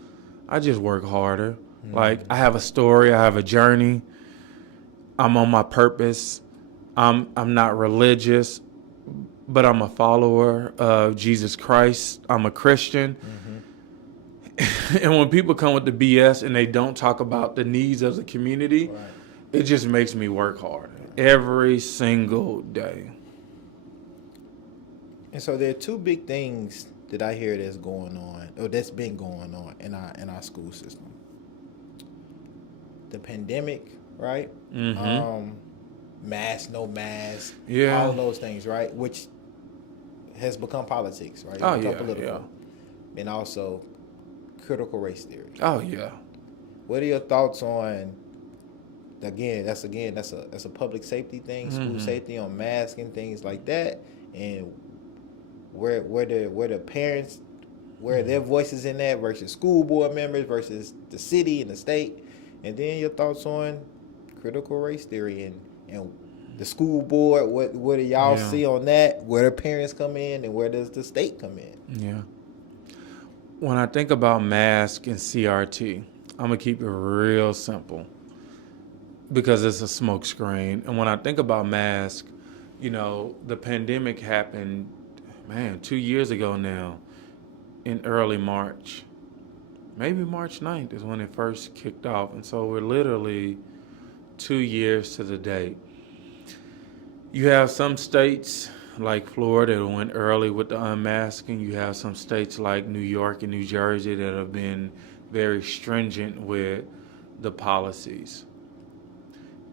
I just work harder. Mm-hmm. Like, I have a story, I have a journey. I'm on my purpose. I'm not religious, but I'm a follower of Jesus Christ. I'm a Christian. Mm-hmm. And when people come with the BS and they don't talk about the needs of the community, right, it just makes me work harder every single day. And so there are two big things that I hear that's going on, or that's been going on in our school system. The pandemic, right? Mm-hmm. Mask, no mask, all those things, right? Which has become politics, right? It's become political. Yeah. And also critical race theory. Oh yeah. What are your thoughts on? That's a public safety thing, school mm-hmm. safety on masks and things like that, and where the parents, where their voices in that versus school board members versus the city and the state, and then your thoughts on critical race theory and the school board. What do y'all see on that? Where the parents come in and where does the state come in? Yeah. When I think about mask and CRT, I'm gonna keep it real simple because it's a smokescreen. And when I think about mask, the pandemic happened, 2 years ago now, in early March. Maybe March 9th is when it first kicked off. And so we're literally 2 years to the date. You have some states like Florida that went early with the unmasking. You have some states like New York and New Jersey that have been very stringent with the policies.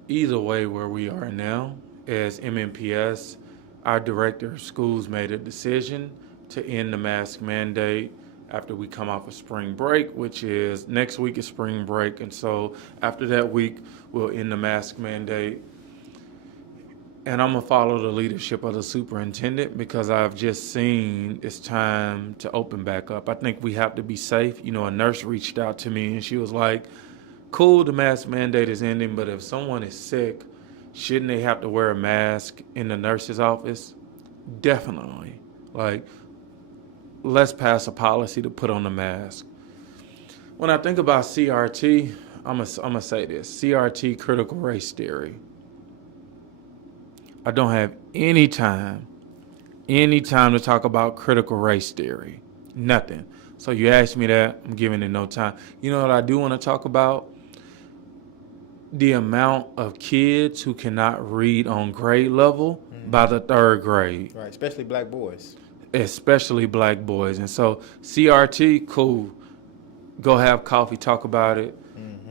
Either way, where we are now, as MNPS, our director of schools made a decision to end the mask mandate after we come off of spring break, which is next week is spring break. And so after that week, we'll end the mask mandate. And I'm going to follow the leadership of the superintendent because I've just seen it's time to open back up. I think we have to be safe. A nurse reached out to me and she was like, cool, the mask mandate is ending, but if someone is sick, shouldn't they have to wear a mask in the nurse's office? Definitely. Like, let's pass a policy to put on the mask. When I think about CRT, I'm gonna say this. CRT, critical race theory. I don't have any time to talk about critical race theory. Nothing. So you ask me that, I'm giving it no time. You know what I do want to talk about? The amount of kids who cannot read on grade level by the third grade. Right, especially black boys. especially black boys. And so CRT, cool. Go have coffee, talk about it.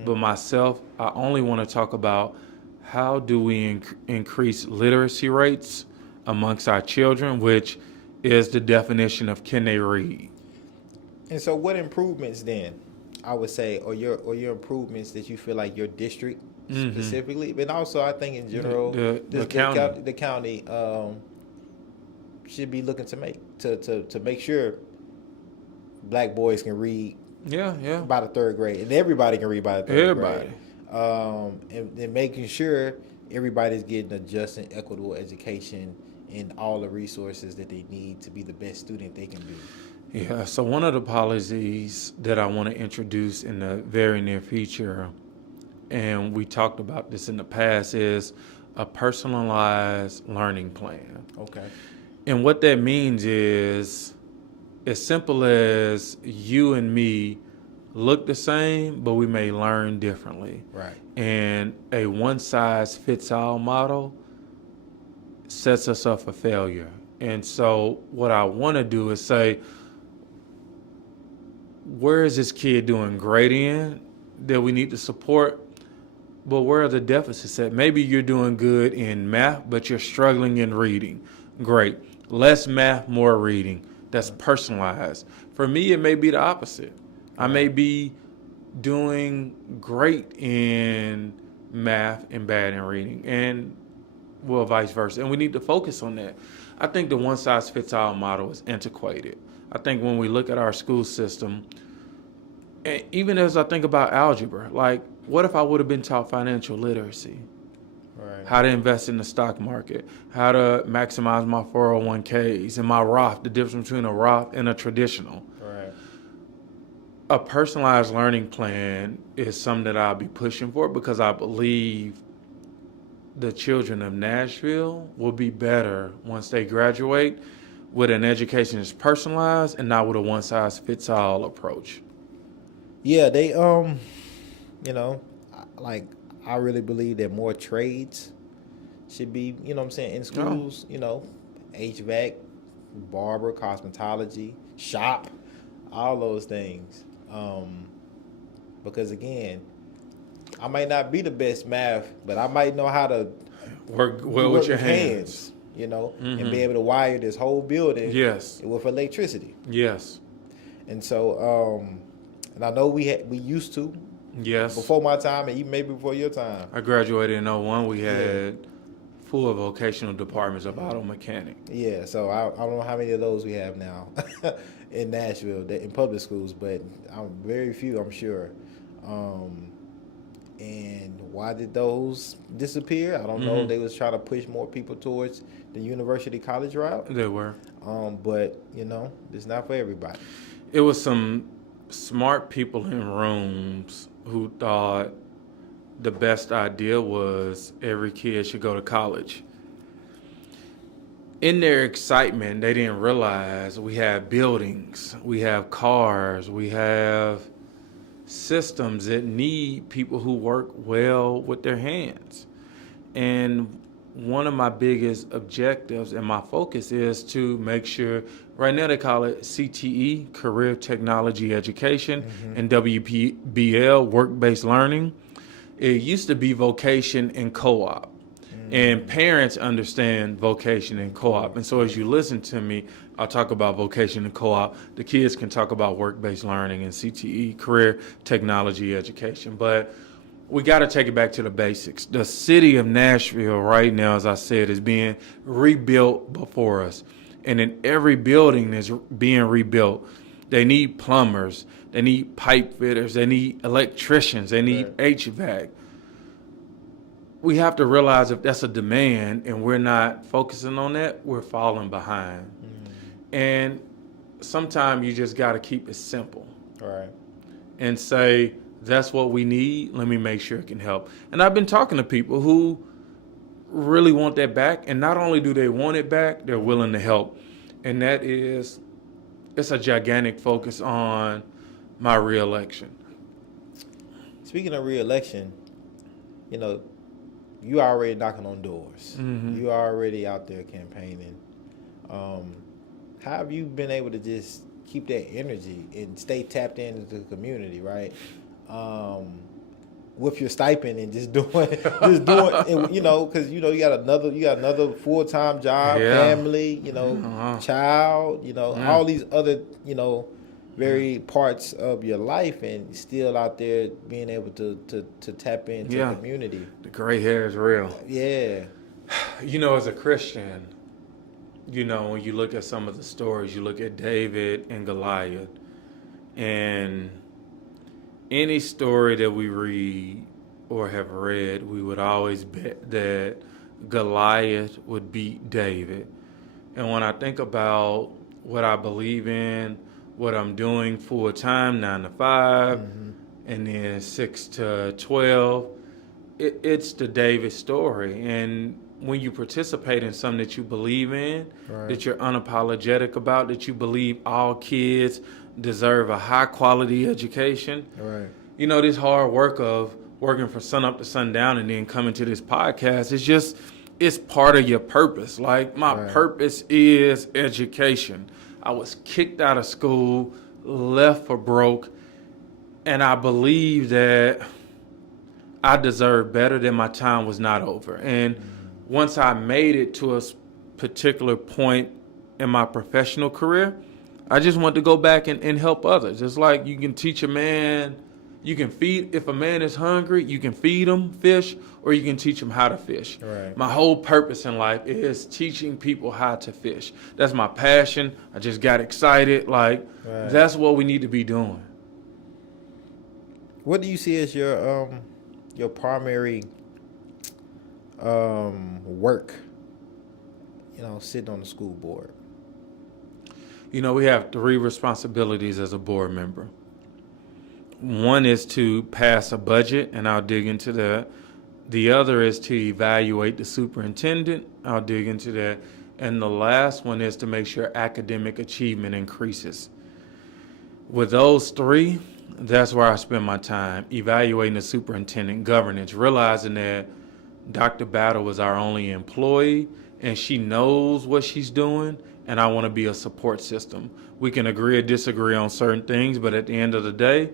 But myself, I only want to talk about how do we increase literacy rates amongst our children, which is the definition of can they read. And so, what improvements then? I would say, or your improvements that you feel like your district specifically, but also I think in general, The county. the county should be looking to make sure black boys can read Yeah. by the third grade, and everybody can read by the third Everybody. grade. And making sure everybody's getting a just and equitable education and all the resources that they need to be the best student they can be. Yeah, so one of the policies that I want to introduce in the very near future, and we talked about this in the past, is a personalized learning plan. Okay. And what that means is as simple as you and me look the same, but we may learn differently. Right. And a one-size-fits-all model sets us up for failure. And so what I want to do is say, where is this kid doing great in that we need to support? But where are the deficits at? Maybe you're doing good in math, but you're struggling in reading. Great. Less math, more reading. That's personalized. For me, it may be the opposite. I may be doing great in math and bad in reading, and well, vice versa. And we need to focus on that. I think the one-size-fits-all model is antiquated. I think when we look at our school system, and even as I think about algebra, like, what if I would have been taught financial literacy? Right. How to invest in the stock market, how to maximize my 401ks and my Roth, the difference between a Roth and a traditional. Right. A personalized learning plan is something that I'll be pushing for because I believe the children of Nashville will be better once they graduate with an education that's personalized and not with a one-size-fits-all approach. Yeah, they like I really believe that more trades should be, you know what I'm saying, in schools, HVAC, barber, cosmetology, shop, all those things. Because again, I might not be the best math, but I might know how to Work well with your hands. And be able to wire this whole building Yes. with electricity. Yes. And so, and I know we used to Yes. before my time, and even maybe before your time. I graduated in 01. We had full vocational departments of auto mechanic. Yeah, so I don't know how many of those we have now in Nashville, in public schools, but very few, I'm sure. And why did those disappear? I don't know. They was trying to push more people towards the university college route. They were. But, it's not for everybody. It was some smart people in rooms who thought the best idea was every kid should go to college. In their excitement, they didn't realize we have buildings, we have cars, we have systems that need people who work well with their hands. And one of my biggest objectives and my focus is to make sure, right now they call it CTE, Career Technology Education, and WBL, Work-Based Learning. It used to be vocation and co-op. And parents understand vocation and co-op. And so as you listen to me, I'll talk about vocation and co-op. The kids can talk about work-based learning and CTE, Career Technology Education. But we got to take it back to the basics. The city of Nashville right now, as I said, is being rebuilt before us. And in every building that's being rebuilt, they need plumbers, they need pipe fitters, they need electricians, they need HVAC. We have to realize if that's a demand and we're not focusing on that, we're falling behind. And sometimes you just got to keep it simple. Right. And say, that's what we need. Let me make sure it can help. And I've been talking to people who really want that back. And not only do they want it back, they're willing to help. And that is, it's a gigantic focus on my reelection. Speaking of reelection, you already knocking on doors. You already out there campaigning. How have you been able to just keep that energy and stay tapped into the community, right? With your stipend and just doing, and, because you got another full time job, Yeah. family, child, Yeah. all these other, very parts of your life, and still out there being able to tap into Yeah. community. The gray hair is real. Yeah. As a Christian, when you look at some of the stories, you look at David and Goliath, and any story that we read or have read, we would always bet that Goliath would beat David. And when I think about what I believe in, what I'm doing full time, 9 to 5, and then 6 to 12, it's the David story. And when you participate in something that you believe in, Right. that you're unapologetic about, that you believe all kids deserve a high quality education. Right. This hard work of working from sun up to sundown and then coming to this podcast, it's part of your purpose. Like, my Right. purpose is education. I was kicked out of school, left for broke, and I believe that I deserve better, than my time was not over. And once I made it to a particular point in my professional career, I just want to go back and help others. It's like you can teach a man, if a man is hungry, you can feed him fish, or you can teach him how to fish. Right. My whole purpose in life is teaching people how to fish. That's my passion. I just got excited. Like, Right. That's what we need to be doing. What do you see as your primary work? Sitting on the school board. We have 3 responsibilities as a board member. One is to pass a budget, and I'll dig into that. The other is to evaluate the superintendent. I'll dig into that. And the last one is to make sure academic achievement increases. With those 3, that's where I spend my time, evaluating the superintendent, governance, realizing that Dr. Battle is our only employee, and she knows what she's doing, and I want to be a support system. We can agree or disagree on certain things, but at the end of the day,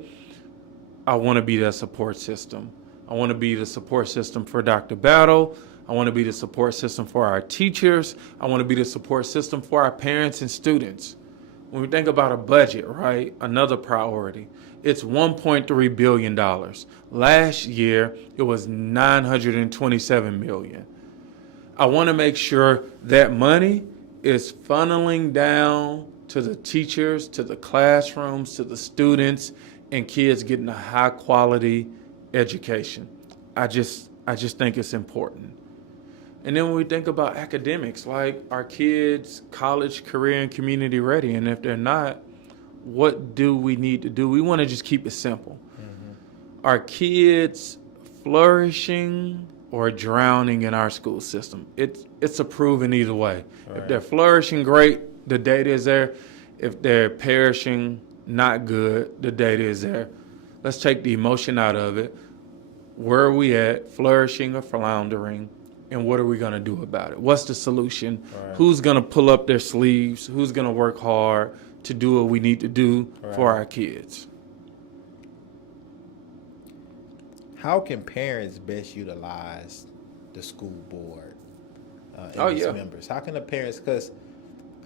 I want to be that support system. I want to be the support system for Dr. Battle. I want to be the support system for our teachers. I want to be the support system for our parents and students. When we think about a budget, right, another priority, it's $1.3 billion. Last year, it was $927 million. I want to make sure that money is funneling down to the teachers, to the classrooms, to the students, and kids getting a high quality education. I just think it's important. And then when we think about academics, like, our kids college, career, and community ready? And if they're not, what do we need to do? We want to just keep it simple. Are kids flourishing or drowning in our school system? It's a proven either way. Right. If they're flourishing, great, the data is there. If they're perishing, not good, the data is there. Let's take the emotion out of it. Where are we at, flourishing or floundering? And what are we going to do about it? What's the solution? Right. Who's going to pull up their sleeves? Who's going to work hard to do what we need to do for our kids? How can parents best utilize the school board and its members? How can the parents, because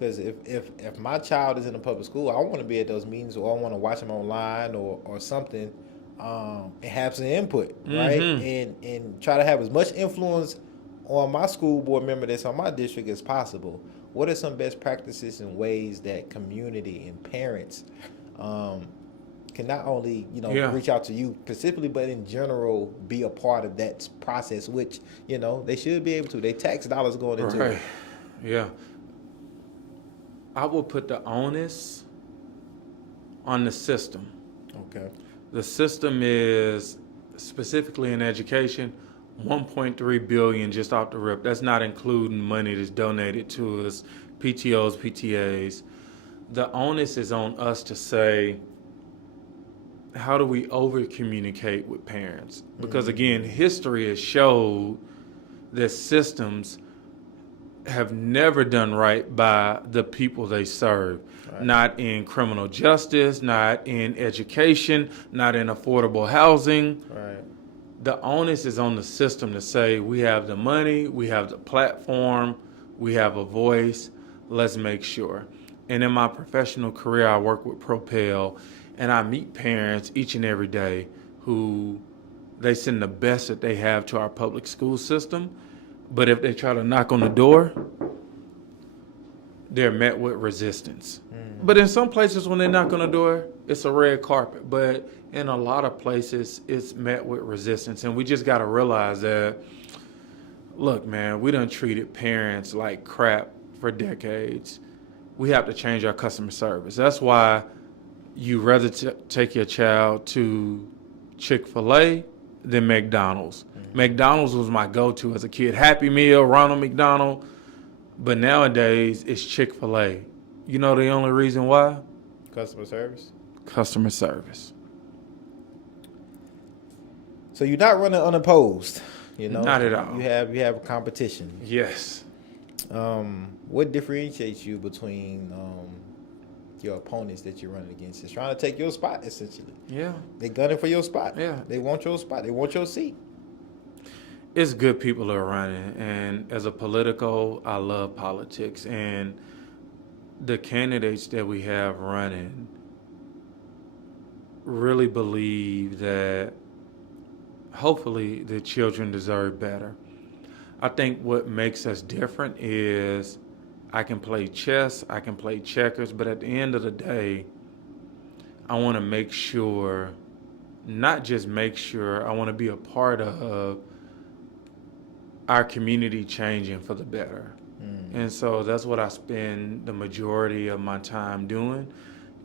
if my child is in a public school, I want to be at those meetings, or I want to watch them online or something, and have some input, right? And try to have as much influence on my school board member that's on my district as possible. What are some best practices and ways that community and parents can not only reach out to you specifically, but in general be a part of that process, which they should be able to. They tax dollars going into it. Yeah, I will put the onus on the system. Okay. The system is, specifically in education, $1.3 billion just off the rip. That's not including money that's donated to us, PTOs, PTAs. The onus is on us to say, how do we over communicate with parents? Because again, history has showed that systems have never done right by the people they serve. Right. Not in criminal justice, not in education, not in affordable housing. Right. The onus is on the system to say, we have the money, we have the platform, we have a voice, let's make sure. And in my professional career, I work with Propel, and I meet parents each and every day who they send the best that they have to our public school system. But if they try to knock on the door, they're met with resistance. But in some places, when they knock on the door, it's a red carpet. But in a lot of places, it's met with resistance. And we just got to realize that, look, man, we done treated parents like crap for decades. We have to change our customer service. That's why you rather take your child to Chick-fil-A than McDonald's. McDonald's was my go-to as a kid. Happy Meal, Ronald McDonald. But nowadays, it's Chick-fil-A. You know the only reason why? Customer service. Customer service. So you're not running unopposed, you know? Not at all. You have a competition. Yes. What differentiates you between your opponents that you're running against? It's trying to take your spot, essentially. Yeah. They gunning for your spot. Yeah. They want your spot. They want your seat. It's good people that are running. And as a political, I love politics. And the candidates that we have running really believe that hopefully the children deserve better. I think what makes us different is I can play chess, I can play checkers, but at the end of the day, I want to make sure, not just make sure, I want to be a part of our community changing for the better. And so that's what I spend the majority of my time doing,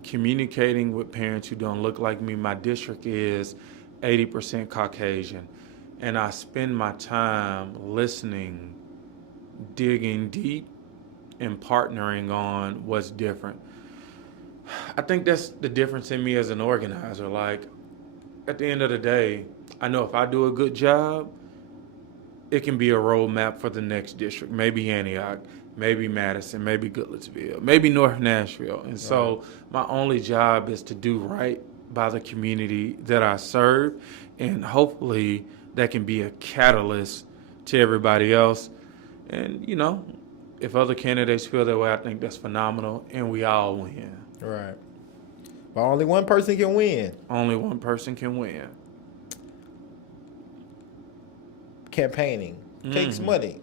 communicating with parents who don't look like me. My district is 80% Caucasian, and I spend my time listening, digging deep, and partnering on what's different. I think that's the difference in me as an organizer. Like, at the end of the day, I know if I do a good job, it can be a roadmap for the next district. Maybe Antioch, maybe Madison, maybe Goodlettsville, maybe North Nashville. And so my only job is to do right by the community that I serve, and hopefully that can be a catalyst to everybody else. And, you know, if other candidates feel that way, I think that's phenomenal, and we all win. Right. But only one person can win. Only one person can win. Campaigning takes money.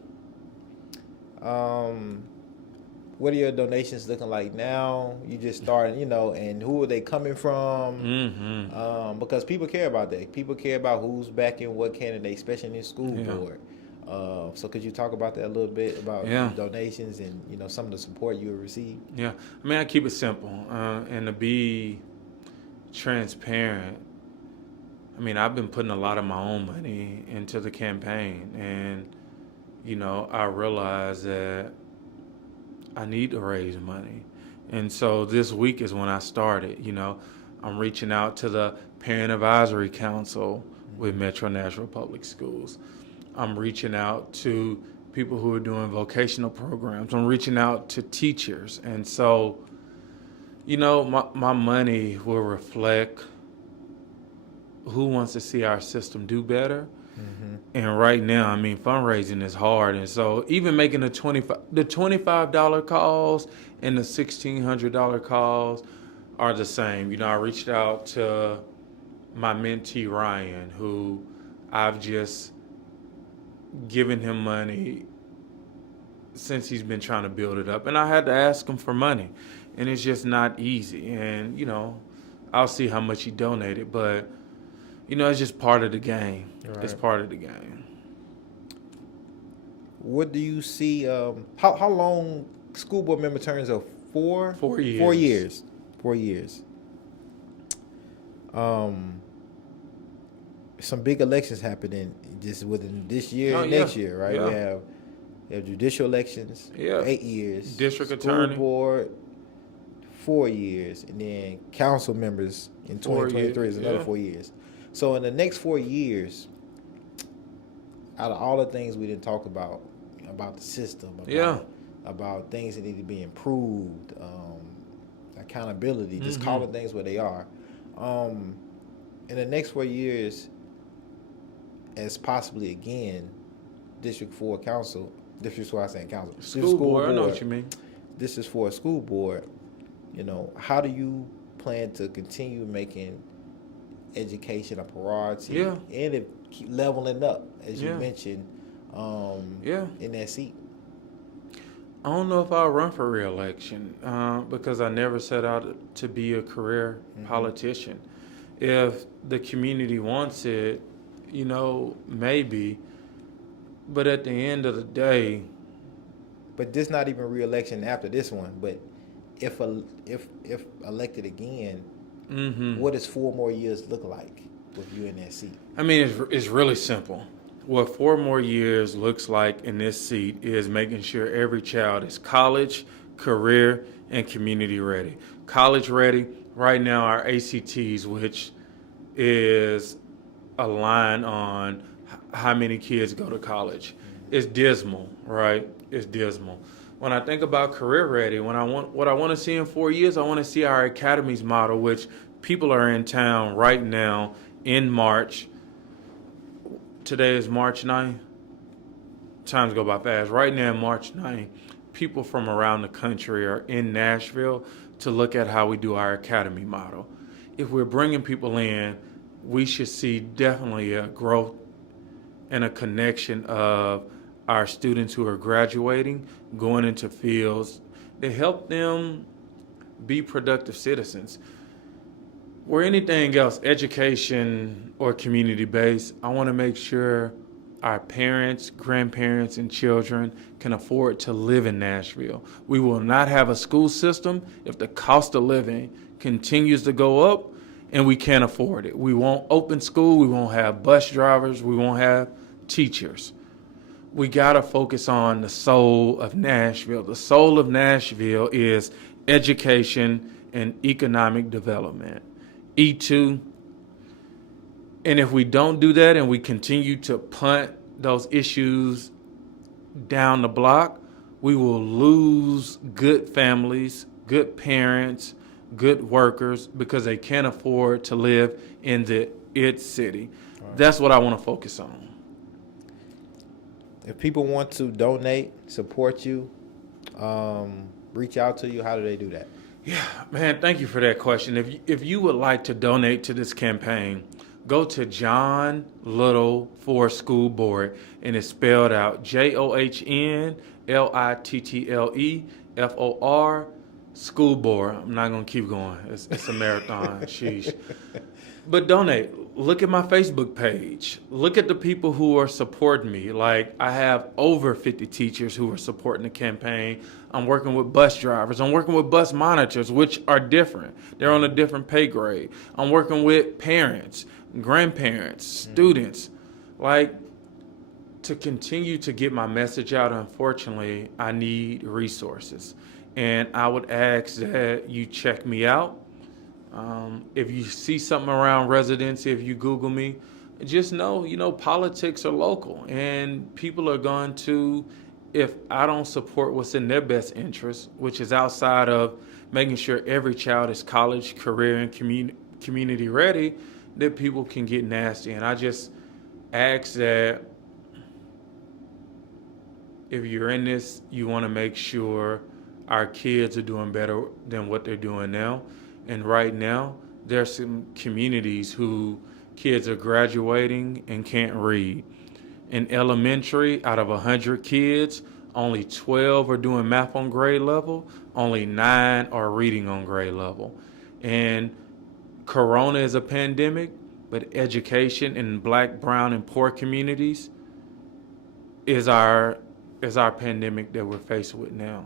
What are your donations looking like now? You just starting, you know, and who are they coming from? Because people care about that. People care about who's backing what candidate, especially in the school board. So could you talk about that a little bit, about donations and, you know, some of the support you have received? Yeah. I mean, I keep it simple. And to be transparent, I mean, I've been putting a lot of my own money into the campaign, and, you know, I realize that I need to raise money. And so this week is when I started. You know, I'm reaching out to the Parent Advisory Council with Metro Nashville Public Schools. I'm reaching out to people who are doing vocational programs. I'm reaching out to teachers. And so, you know, my money will reflect who wants to see our system do better. And right now, I mean, fundraising is hard. And so even making the $25 calls and the $1,600 calls are the same. You know, I reached out to my mentee, Ryan, who I've just given him money since he's been trying to build it up. And I had to ask him for money. And it's just not easy. And, you know, I'll see how much he donated. But, you know, it's just part of the game. Right. It's part of the game. What do you see? How long school board member terms are? 4 years. 4 years. 4 years. Some big elections happening just within this year and next year, right? Yeah. We have judicial elections. 8 years. District school attorney. Board 4 years, and then council members in 2023 is another 4 years. So in the next 4 years, out of all the things we didn't talk about about the system, Yeah. about things that need to be improved, accountability, just calling things what they are. In the next 4 years, as possibly again, District 4 council, District 4, I say council, School board, I know what you mean. This is for a school board. How do you plan to continue making education a priority? Yeah. And it keep leveling up, as you Yeah. mentioned, in that seat? I don't know if I'll run for re-election because I never set out to be a career politician. If the community wants it, maybe. But at the end of the day, But this not even re-election after this one. But if elected again, what does 4 more years look like with you in that seat? I mean, it's really simple. What 4 more years looks like in this seat is making sure every child is college, career, and community ready. College ready. Right now, our ACTs, which is a line on how many kids go to college, is dismal, right? It's dismal. When I think about career ready, what I want to see in 4 years, I want to see our academies model, which people are in town right now in March. Today is March 9th. Times go by fast. Right now, March 9th, people from around the country are in Nashville to look at how we do our academy model. If we're bringing people in, we should see definitely a growth and a connection of our students who are graduating, going into fields to help them be productive citizens. Where anything else, education or community-based, I want to make sure our parents, grandparents, and children can afford to live in Nashville. We will not have a school system if the cost of living continues to go up and we can't afford it. We won't open school, we won't have bus drivers, we won't have teachers. We got to focus on the soul of Nashville. The soul of Nashville is education and economic development. E2. And if we don't do that and we continue to punt those issues down the block, we will lose good families, good parents, good workers because they can't afford to live in the IT city. Right. That's what I want to focus on. If people want to donate, support you, reach out to you, how do they do that? Yeah, man, thank you for that question. If you would like to donate to this campaign, go to John Little for School Board, and it's spelled out JohnLittleFor School Board. I'm not going to keep going. It's a marathon. Sheesh. But donate. Look at my Facebook page. Look at the people who are supporting me. Like, I have over 50 teachers who are supporting the campaign. I'm working with bus drivers. I'm working with bus monitors, which are different. They're on a different pay grade. I'm working with parents, grandparents, students. Like, to continue to get my message out, unfortunately, I need resources. And I would ask that you check me out. If you see something around residency, if you Google me, just know, politics are local and people are going to, if I don't support what's in their best interest, which is outside of making sure every child is college, career, and community ready, that people can get nasty. And I just ask that if you're in this, you want to make sure our kids are doing better than what they're doing now. And right now, there's some communities who kids are graduating and can't read. In elementary, out of 100 kids, only 12 are doing math on grade level, only 9 are reading on grade level. And Corona is a pandemic, but education in Black, brown, and poor communities is our pandemic that we're faced with now.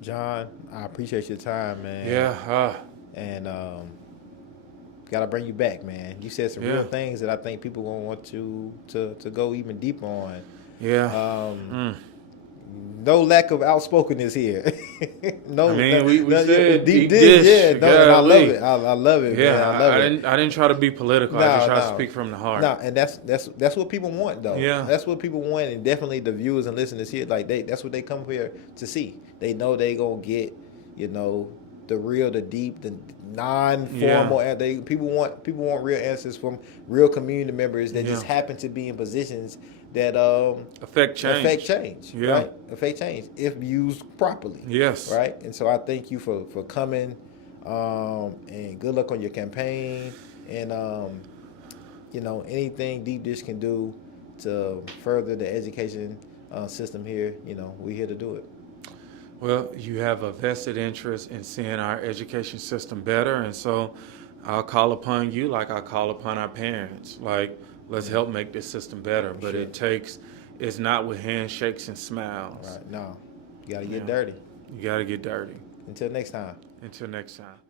John, I appreciate your time, man. Yeah. And gotta bring you back, man. You said some real things that I think people gonna want to go even deeper on. Yeah. No lack of outspokenness here. No, I mean, we no, said deep deep dish. dish. Yeah, no, and I love golly. it. I love it, Yeah, man. I love it. I didn't try to be political. I just try to speak from the heart. No, and that's what people want, though. Yeah. That's what people want, and definitely the viewers and listeners here, like that's what they come here to see. They know they gonna get, the real, the deep, the non-formal. Yeah. People want real answers from real community members that just Yeah. happen to be in positions that Affect change. Yeah. right? Affect change if used properly. Yes. Right. And so I thank you for coming, and good luck on your campaign, and anything Deep Dish can do to further the education system here. We're here to do it. Well, you have a vested interest in seeing our education system better, and so I'll call upon you like I call upon our parents. Like, let's help make this system better. But it's not with handshakes and smiles. Right. No, you got to get dirty. You got to get dirty. Until next time. Until next time.